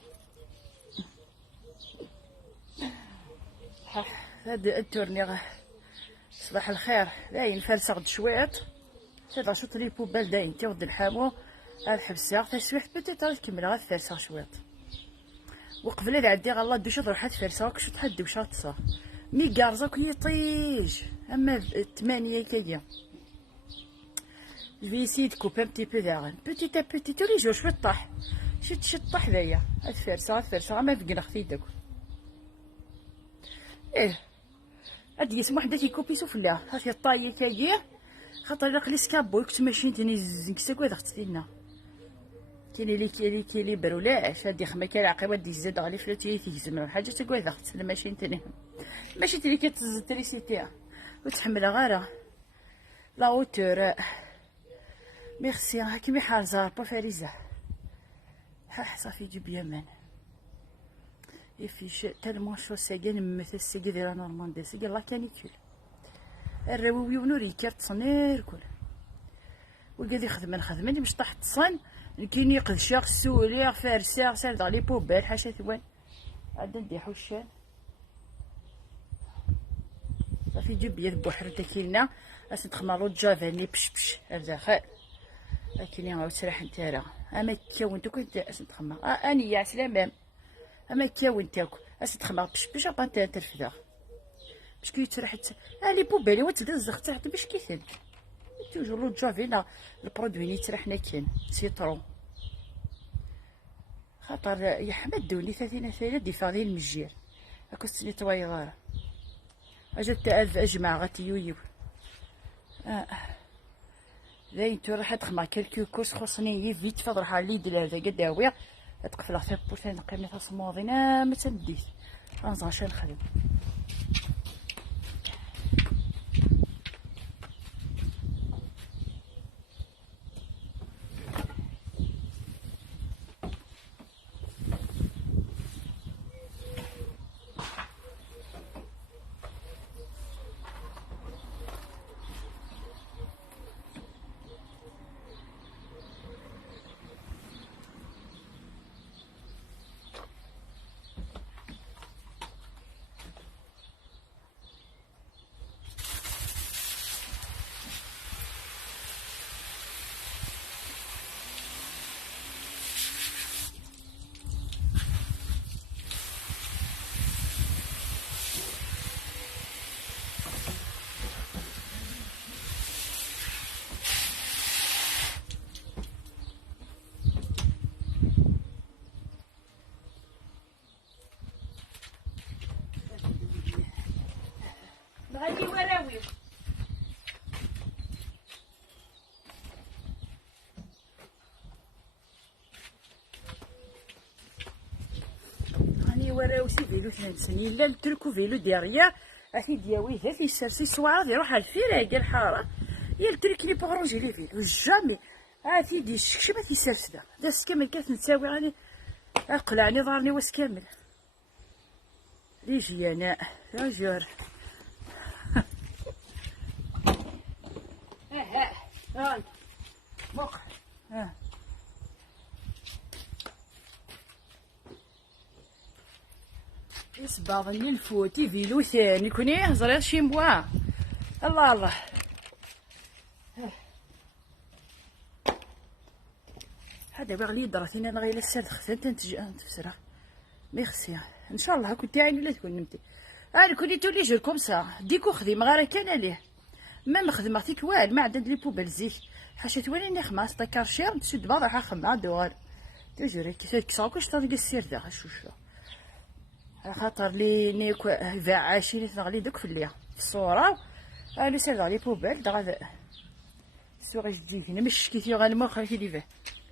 هاد التورني صباح الخير باين فالسه غد شويط هذا شوط لي بوبال داين تيغد الحامو الحبسه تسويح بوتيت كمل غير فالسه شويط وقبل العدي غالا دوشه روحات فالسه كشو تحد وشا تصا مي كارزاك يطيج اما 8 كيا في سيد كوب ان بتي بو داغن بوتيت بوتي تولي جوج في الطاح شت طاح ذايا الفرسه ما بقنا اختي داك ايه هادي اسم وحده تيكوبي سفلا هاكي الطاي كايا خاطر الا قلي سكابو كنت ماشي تاني زنكسا كوا دختينا كاين اللي كيلي برولاش هادي خما كاين عقيبه دي زاد غالي فلاتي تيهزم حاجه تكوا دخت ماشي تاني ماشي تاني كتز التريسيتي وتحملها غير لا اوتور. ميرسي كيمي حازه با فريزه صافي دو بيان مان يفيش تالمون شو ساكن مثل السيكي ديال نورماندي سيكي لا كانيكول الراوي ونوري كارت صنير كل وقال خدمني باش طاح تصن كاين يقدشا السوري فارسا سالد على بوبال حاشا ثوان عاد ندي حوشان صافي جيب بيا بوحر تاكيلنا اش تخمرو جافاني بش هذا خير لكن غاو تسرح نتا اما كاونتو كنت اش تخمر اني يا سلام اما كاونتاك اش تخمر بش با نتا ترفدا باش كي تسرح لي بوبالي وتدز تحت باش كيثد توجور لو جافينا البرودوي اللي ترحنا كاين سيترون خاطر يحمد دوني 30 ثلاثه ديفاغي المجير هاكا سني طويغار اجت اجمع غتيويو زين تو راح تخمع كالكو كوس خصني فيت فضرح على يد هذا قداوي تقفل حتى بوتين قيمه صمودينا ما تنديت غنزغ شنو نخدم. غادي وراوي راني وراو سي فيلو 2 سنين لا نتركو فيلو ديريا اخي دياوي ذا في سالسي سوار يروح على الفيراق الحاره يا الترك لي بغرونجي لي فيلو جامي عاتي دي الشكشي ما تيسالس دا كامل كاس نساوي راني اقلعني ظهرني واس كامل ليجي انا يا جار هاي موقع يصبغني الفوتي فيلو ثاني كوني زرير شي موا الله هذا باغي درتينا انا غير الساد خفت تفسرها ميرسي ان شاء الله كنتي عيني لا تكون نمتي انا كوني تولي جير كوم سا ديكو خديم غير كان ليه ما نخدم فيك والو ما عندك لي بوبال زيك حاشا تواليني خماس طاكار شير تسد بعض راح خمع دوار تجري كي كساكوش طريق السير دا شوشو خاطر لي نيكو فا عايشين تغلي دوك في الليل في الصوره انا سير لي بوبال دا سوغ جديك هنا مش كيتي غالمو خايفي لي فيه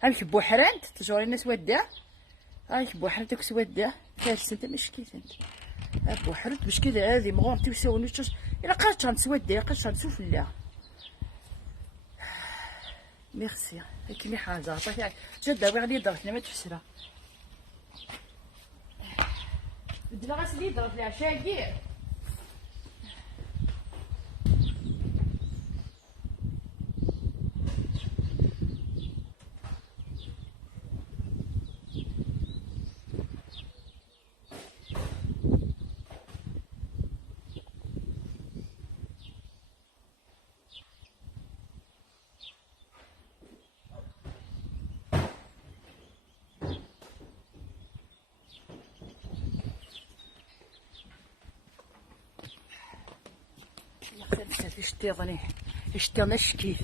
هاك بوحران تجوري الناس ودا هاك بوحران دوك سودا كارثه انت مش كيت انت بوحران باش كذا هذه مغور تيساوني الا قالت غنسودا قالت غنسوف لا ميرسي. كيمي حاجه عطاك جد غادي درت ما تفسرها بدنا غاسلي درت العشاء كاع. اشتيضني اشتيضني شكيف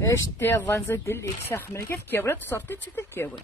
اشتيضن زيد اللي كساخ من كيف كيبرا تصرتي تشوف الكيبر.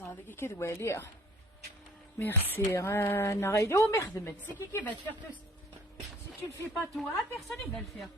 هذاك كدوالي ميرسي. انا غير هو ما يخدمك سي كي va te faire tout. Si tu le fais pas toi, personne ne va le faire.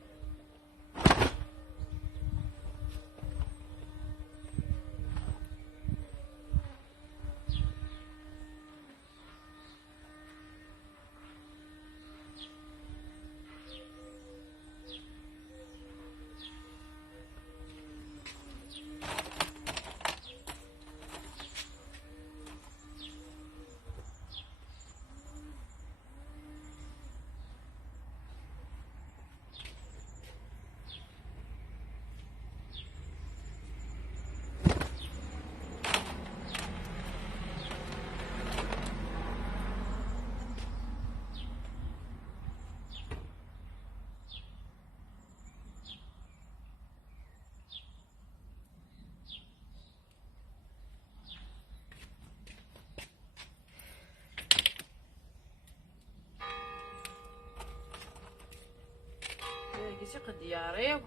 كيسي قد ياريو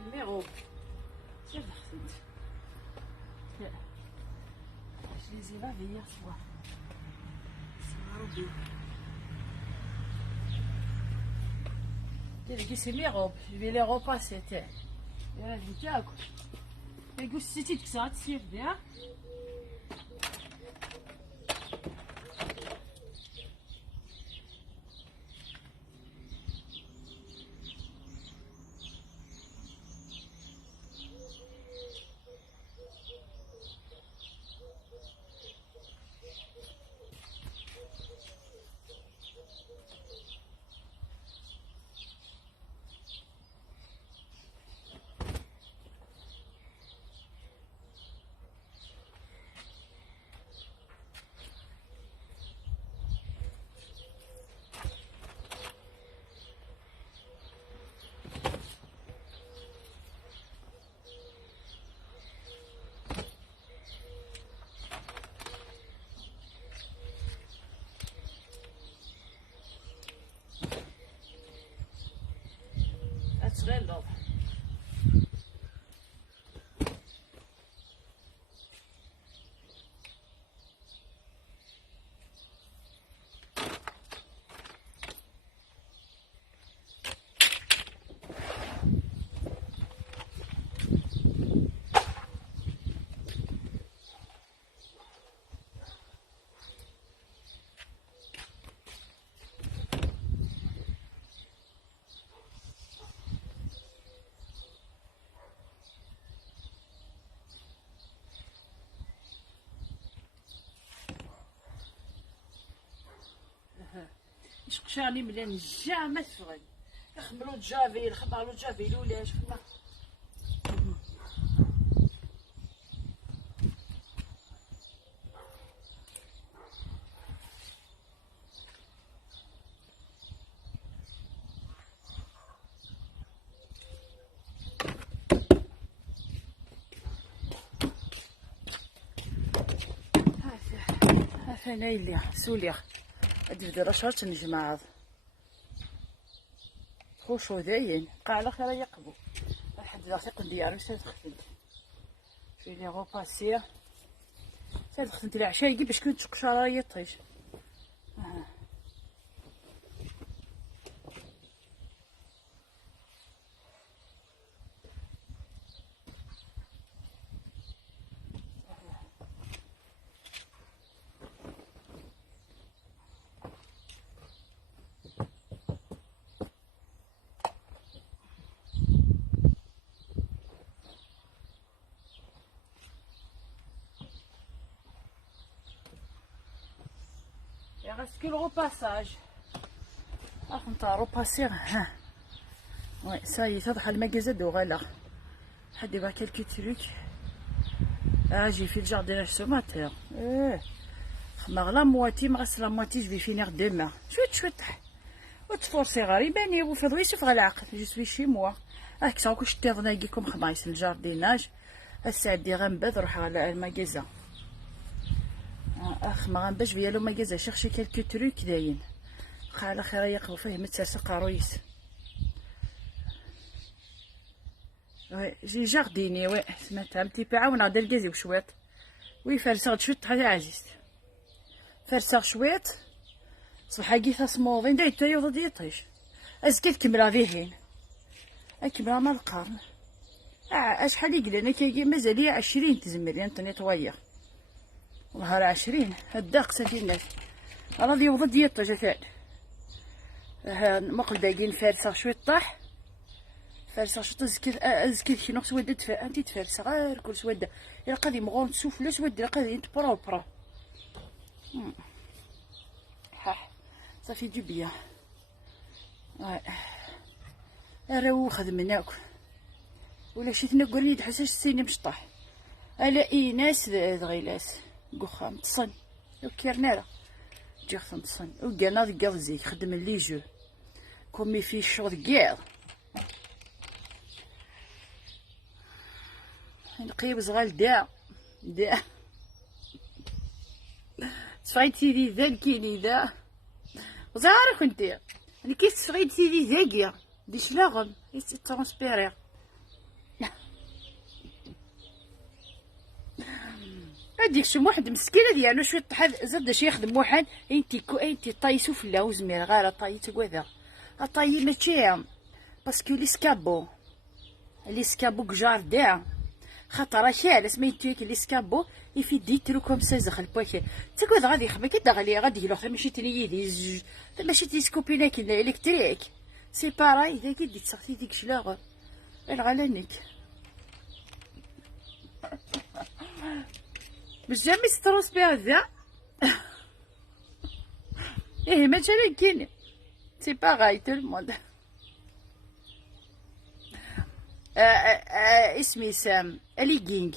الميغوب سير دخلت je les ai lavés hier soir. C'est mes robes, je vais les repasser. يا رجاكم يقول ستي تكسات سير بها. يشقشاني مليان جامع تفغل. يخمرو جافيل، خمرو جافيل ولاش خمر. هذا نايليا سوليا هادي بدي رشرت نجمع خوشو داين قاع على خير يقبو واحد دقيق نديرو سادخلت شويه لي غوباسي سادخلت العشاء باش كنت قشاره يطيش Il reste que le repassage. Ah, on t'a repassé. Ouais, ça y est, ça va le magasin d'Orala. Il y a quelques trucs. Ah, j'ai fait le jardin ce matin. La moitié, la moitié, je vais finir demain. Chouette. وتفرسي غريباني وفي ضوي شوف العقل جو سوي شي موا هاك صاحبي كنت تغنايكم خمايس الجارديناج الساعه دي غنبات نروح على الماكازا ما غنباش فيا لو ماكازا شيرشي كالكو تروك داين على خير يقبو فيه متسرسق رويس وي جي جارديني وي سمعتها متي عاون غدا الكازي وشويط وي فرسغ شويط حاجه عزيزت فرسغ شويط صباح كيفاش صموضين دايت يوض ديطيش ازكي الكمرة ذيهين الكمرة مال القرن اشحال يقلي انا كي مازال ليا 20 تزمر يعني تنيطويا والله راه 20 هداق سافي الناس راه يوض ديطيش ثان مقل باقيين فارسة شوية طاح فارسة شوية ازكي كي نقص ودة انتي تفارسة غير كل سودة الا قادي مغون تسوفلا سودة الا قادي برا Ça fait du bien. Ouais. راهو خدمناك ولا شي تنقول لي تحسش السيني مشطح الا ايناس دغيلاس قخام تصن وكيرنا راه جي خصم تصن وقالنا ذا زيك خدم لي جو كومي في شغل كاع نقيب صغال دا تفايتي لي ذا كيني ذا زعرك انتي انا كيف تفغيد سيدي ذاكيا دي شلاغم يترونسبيرير هاديك شي واحد مسكينه ديالو شويه طحال زاد شي يخدم واحد انتي طايسو في الله وزمير غير طايت كواذا طاي ماشي باسكو ليسكابو كجاردان خاطر شال سميتو ليسكابو يفي ديترو كوم سا زخل بوكي تاكو غادي يخدم كي دغلي غادي يلوخ ماشي تنيي دي ماشي تيسكوبينا كي الكتريك سي باراي اذا كي دي تصاحتي ديك شلاغ الغلانيك باش جامي ستروس بها ذا ايه ماشي كاين سي باراي تو الموند اسمي سام اليغينغ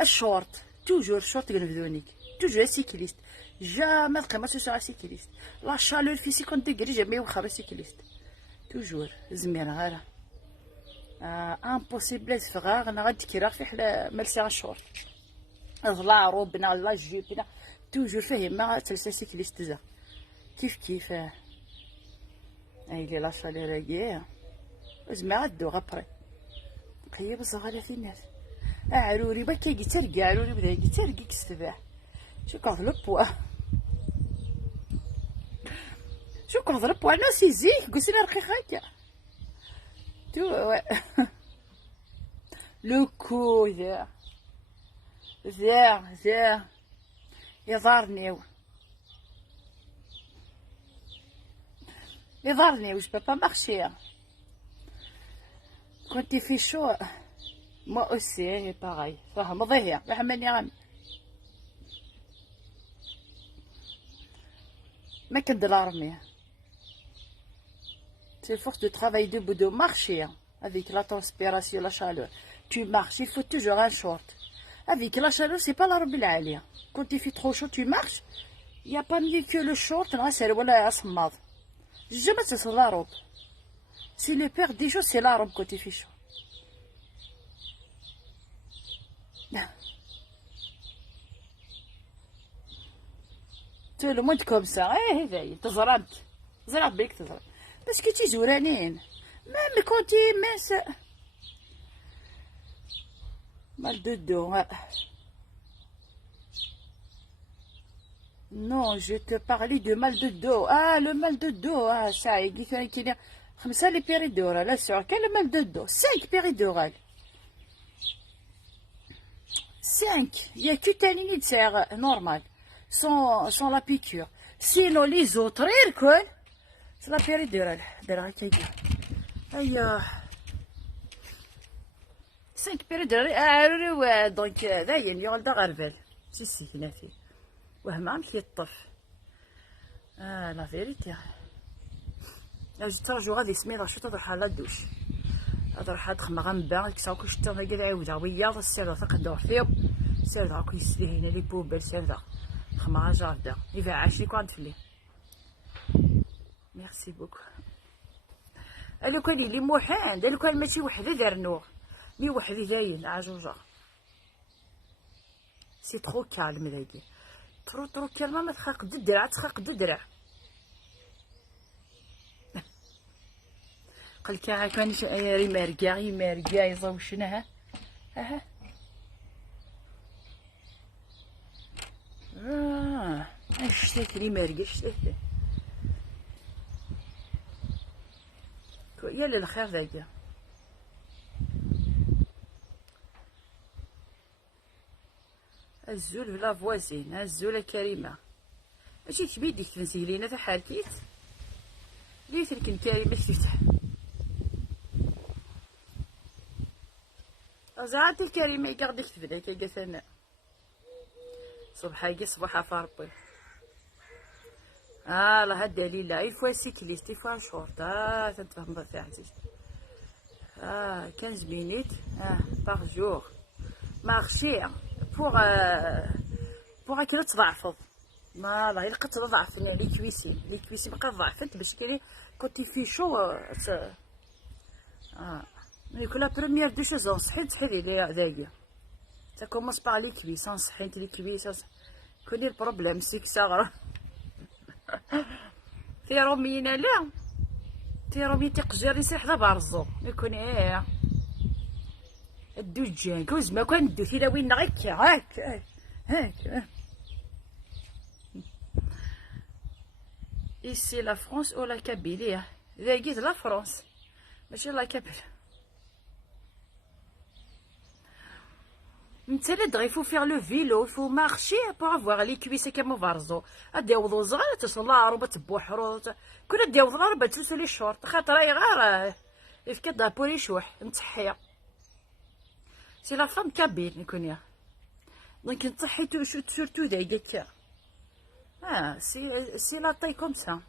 الشورت توجور شورت كنبدونيك توجور سيكليست جامي القيمة سوسا سيكليست لا شالور في 50 ديغري جامي وخا سيكليست توجور زمير غير امبوسيبل تفغاغ انا غادي كيرا في حلا مالسي الشورت لا روبنا لا جيبنا توجور فاهمة تلسا سيكليست زا كيف اي لي لا شالور كاع زعما غادو غابري قيب الصغالة في الناس عروري بكا يترقى عروري بدا يترقى كستباح شو كنضرب بوا شو كنضرب بوا ناس يزيك قلت لها رقيق هكا تو لو كو ذا يضارنيو جو بابا مارشي كنت في شو moi aussi pareil فاهمة ضيع فهمني غامي ما كنت الارمي C'est force de travail debout, de marcher, hein, avec la transpiration, la chaleur. Tu marches, il faut toujours un short. Avec la chaleur, c'est pas la robe العالية. Quand il fait trop chaud, tu marches. Il n'y a pas mieux que le short, ولا أصماد. Jamais c'est la robe. C'est le père des choses, c'est la robe quand il fait chaud. Tout le monde comme ça. إيه هذايا تزربت. زرب بيك تزرب. بس كي تيجي زورانين. Même quand tu es mince. Mal de dos, ouais. Non, je te parlais de mal de dos. Ah, le mal de dos. Ah, ça, il dit qu'il y a 5 les péridurales. Là, sur quel mal de dos? 5 péridurales. 5. Il n'y a que Talinide, c'est normal. Sans la piqûre. Sinon, les autres, c'est la péridurale. Aïe. 5 péridurales. Ah, ouais, donc, là, il y a une غربال. Si, هنا فيه. وهما مشي يطف. لا فيريتي. ترى جو غادي سميرة شو تروح على الدوش. تروح تخمم غنبا كساو كل شتا ما قال عاودها ويا السير تقدر فيه. سير هاكو يسلي هنا لي بوبل سير خمرا جاردا. يفا عاشي كون تفلي. ميرسي بوكو. لو كان لي موحان لو كان ماشي وحده دار نور. مي وحده داين عجوجه. سي ترو كالم داكي. ترو كالمه ما تخاق الدرع تخاق الدرع. قال كاع كان شو ري ماركا يزاو شنها ها اشتيت ري ماركا اشتيت يا للخير ذاك الزول لا فوازين الزول كريمه ماشي تبيدك تنسي لينا في حالتيت ليت لكن كريمه تفتح زعلت الكريمة يقعدك تفداك يا قسنا صباحا صباحا فاربي لا هاد دليل يفوا سيكليست يفوا شورت تنتفهم فيها عزيز 15 مينوت باغ جور مارشي بوغ كي تضعفض ما لا لقيت تضعفني لي كويسي بقى ضعفت باش كاين كنتي في شو Mais que la première des choses, on s'est dit les ça commence par les cuisses, on s'est dit les cuisses. Connais le problème, c'est que ça. في رومينا لا في رومي تقجر يسيح ذا برزو يكون الدجاج كوز ما كان ندو ثيلا وين هاك ici la France ou la Kabylie ذا قيت لا فرنسا ماشي لا كابيل il faut faire le vélo, il faut marcher pour avoir les cuisses comme varzo. أديوض صغار تصلى ربة بوحرو كل أديوض ربة تسولي شورت خاطر غار يفكد بولي شوح نتحيا. سي لا فام كابيل نكون يا. دونك نصحي سورتو دايقك. سي لا طاي كوم سا.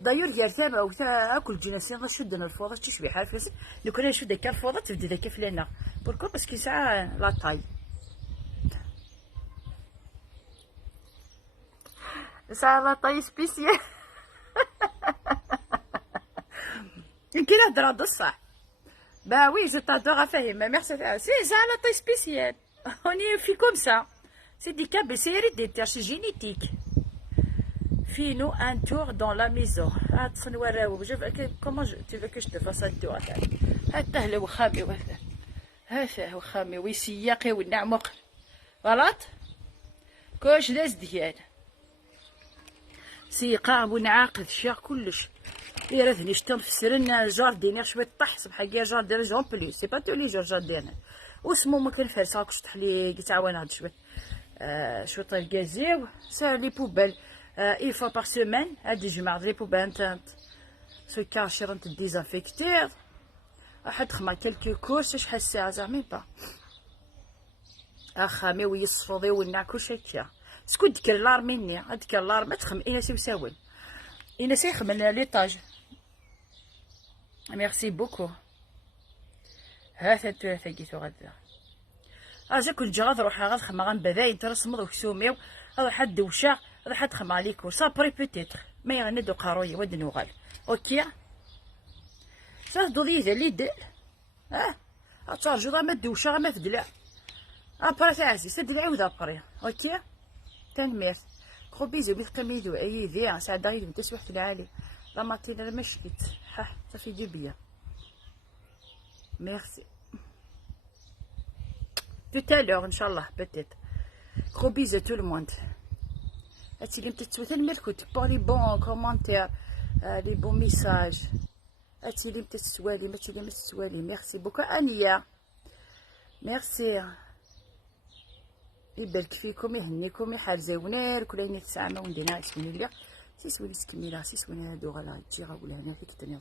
دايور غير ثابا وثا أكل جناسين نشدنا الفوضى تشبي حافظ نكون نشد داك الفوضى تبدا داك فلانا. بوركو باسكو ساعة لا طاي. Ça la taille spéciale. يمكن هضره بصح. Bah oui, je t'adore à faire. Mais merci. C'est ça la taille spéciale. On est fait comme ça. C'est des câbles, c'est héréditaire, c'est génétique. Fais-nous un tour dans la maison. Comment tu veux que je te fasse un tour? هذا وخامي هذا وخامي ويسياقي والنعمق. غلط؟ كوش داز ديال. سيقاع ونعاقد شاق كلش يرثني شتم في سرنا جاردين شويه طح صبح كاع جاردين جون بلي سي با تو لي جاردين واسمو ما كان فارس هاك شطح لي تعاون هاد شويه شويه طيب كازيو سا لي بوبال اي فوا باغ سيمين هادي جمع لي بوبال انت سو كاشير انت ديزانفيكتير واحد خما كلكو كورس شحال الساعه زعما با اخامي ويصفضي ونع كلشي هكا سكون ديك لارميني هاديك لارما تخم اين سيوساول اين سيخمن ليطاج ميرسي بوكو. ها ثلاثة ثقيتو غدا اجا كنت جا غنروح غنخمم غنبداين ترسمض وكسوميو غنروح الدوشة غنروح نخمم عليكو صابري بوتيتر ما يغندو قارويا ود نوغال اوكي صافي دوضي اللي دل تشارجو ما الدوشة ما تدلع ابرا تعزي تدلع وذا بري اوكي تنميرت خو بيزو بيتقميدو ايدي سعدا غير تسوحت العالي لا ماتينا لا مشكت صافي دي بيا ميرسي tout à l'heure Inch'Allah peut-être. Gros bisous tout le monde. Si vous avez pour les bons commentaires, les bons messages. Si vous avez merci beaucoup Ania. Merci. يبارك فيكم يهنيكم يحرزونير كلين يتسامى وندينا سوين ليا سي سوين سكميلا سي سوين هادو غلا تجي غا ولا هنا فيك تاني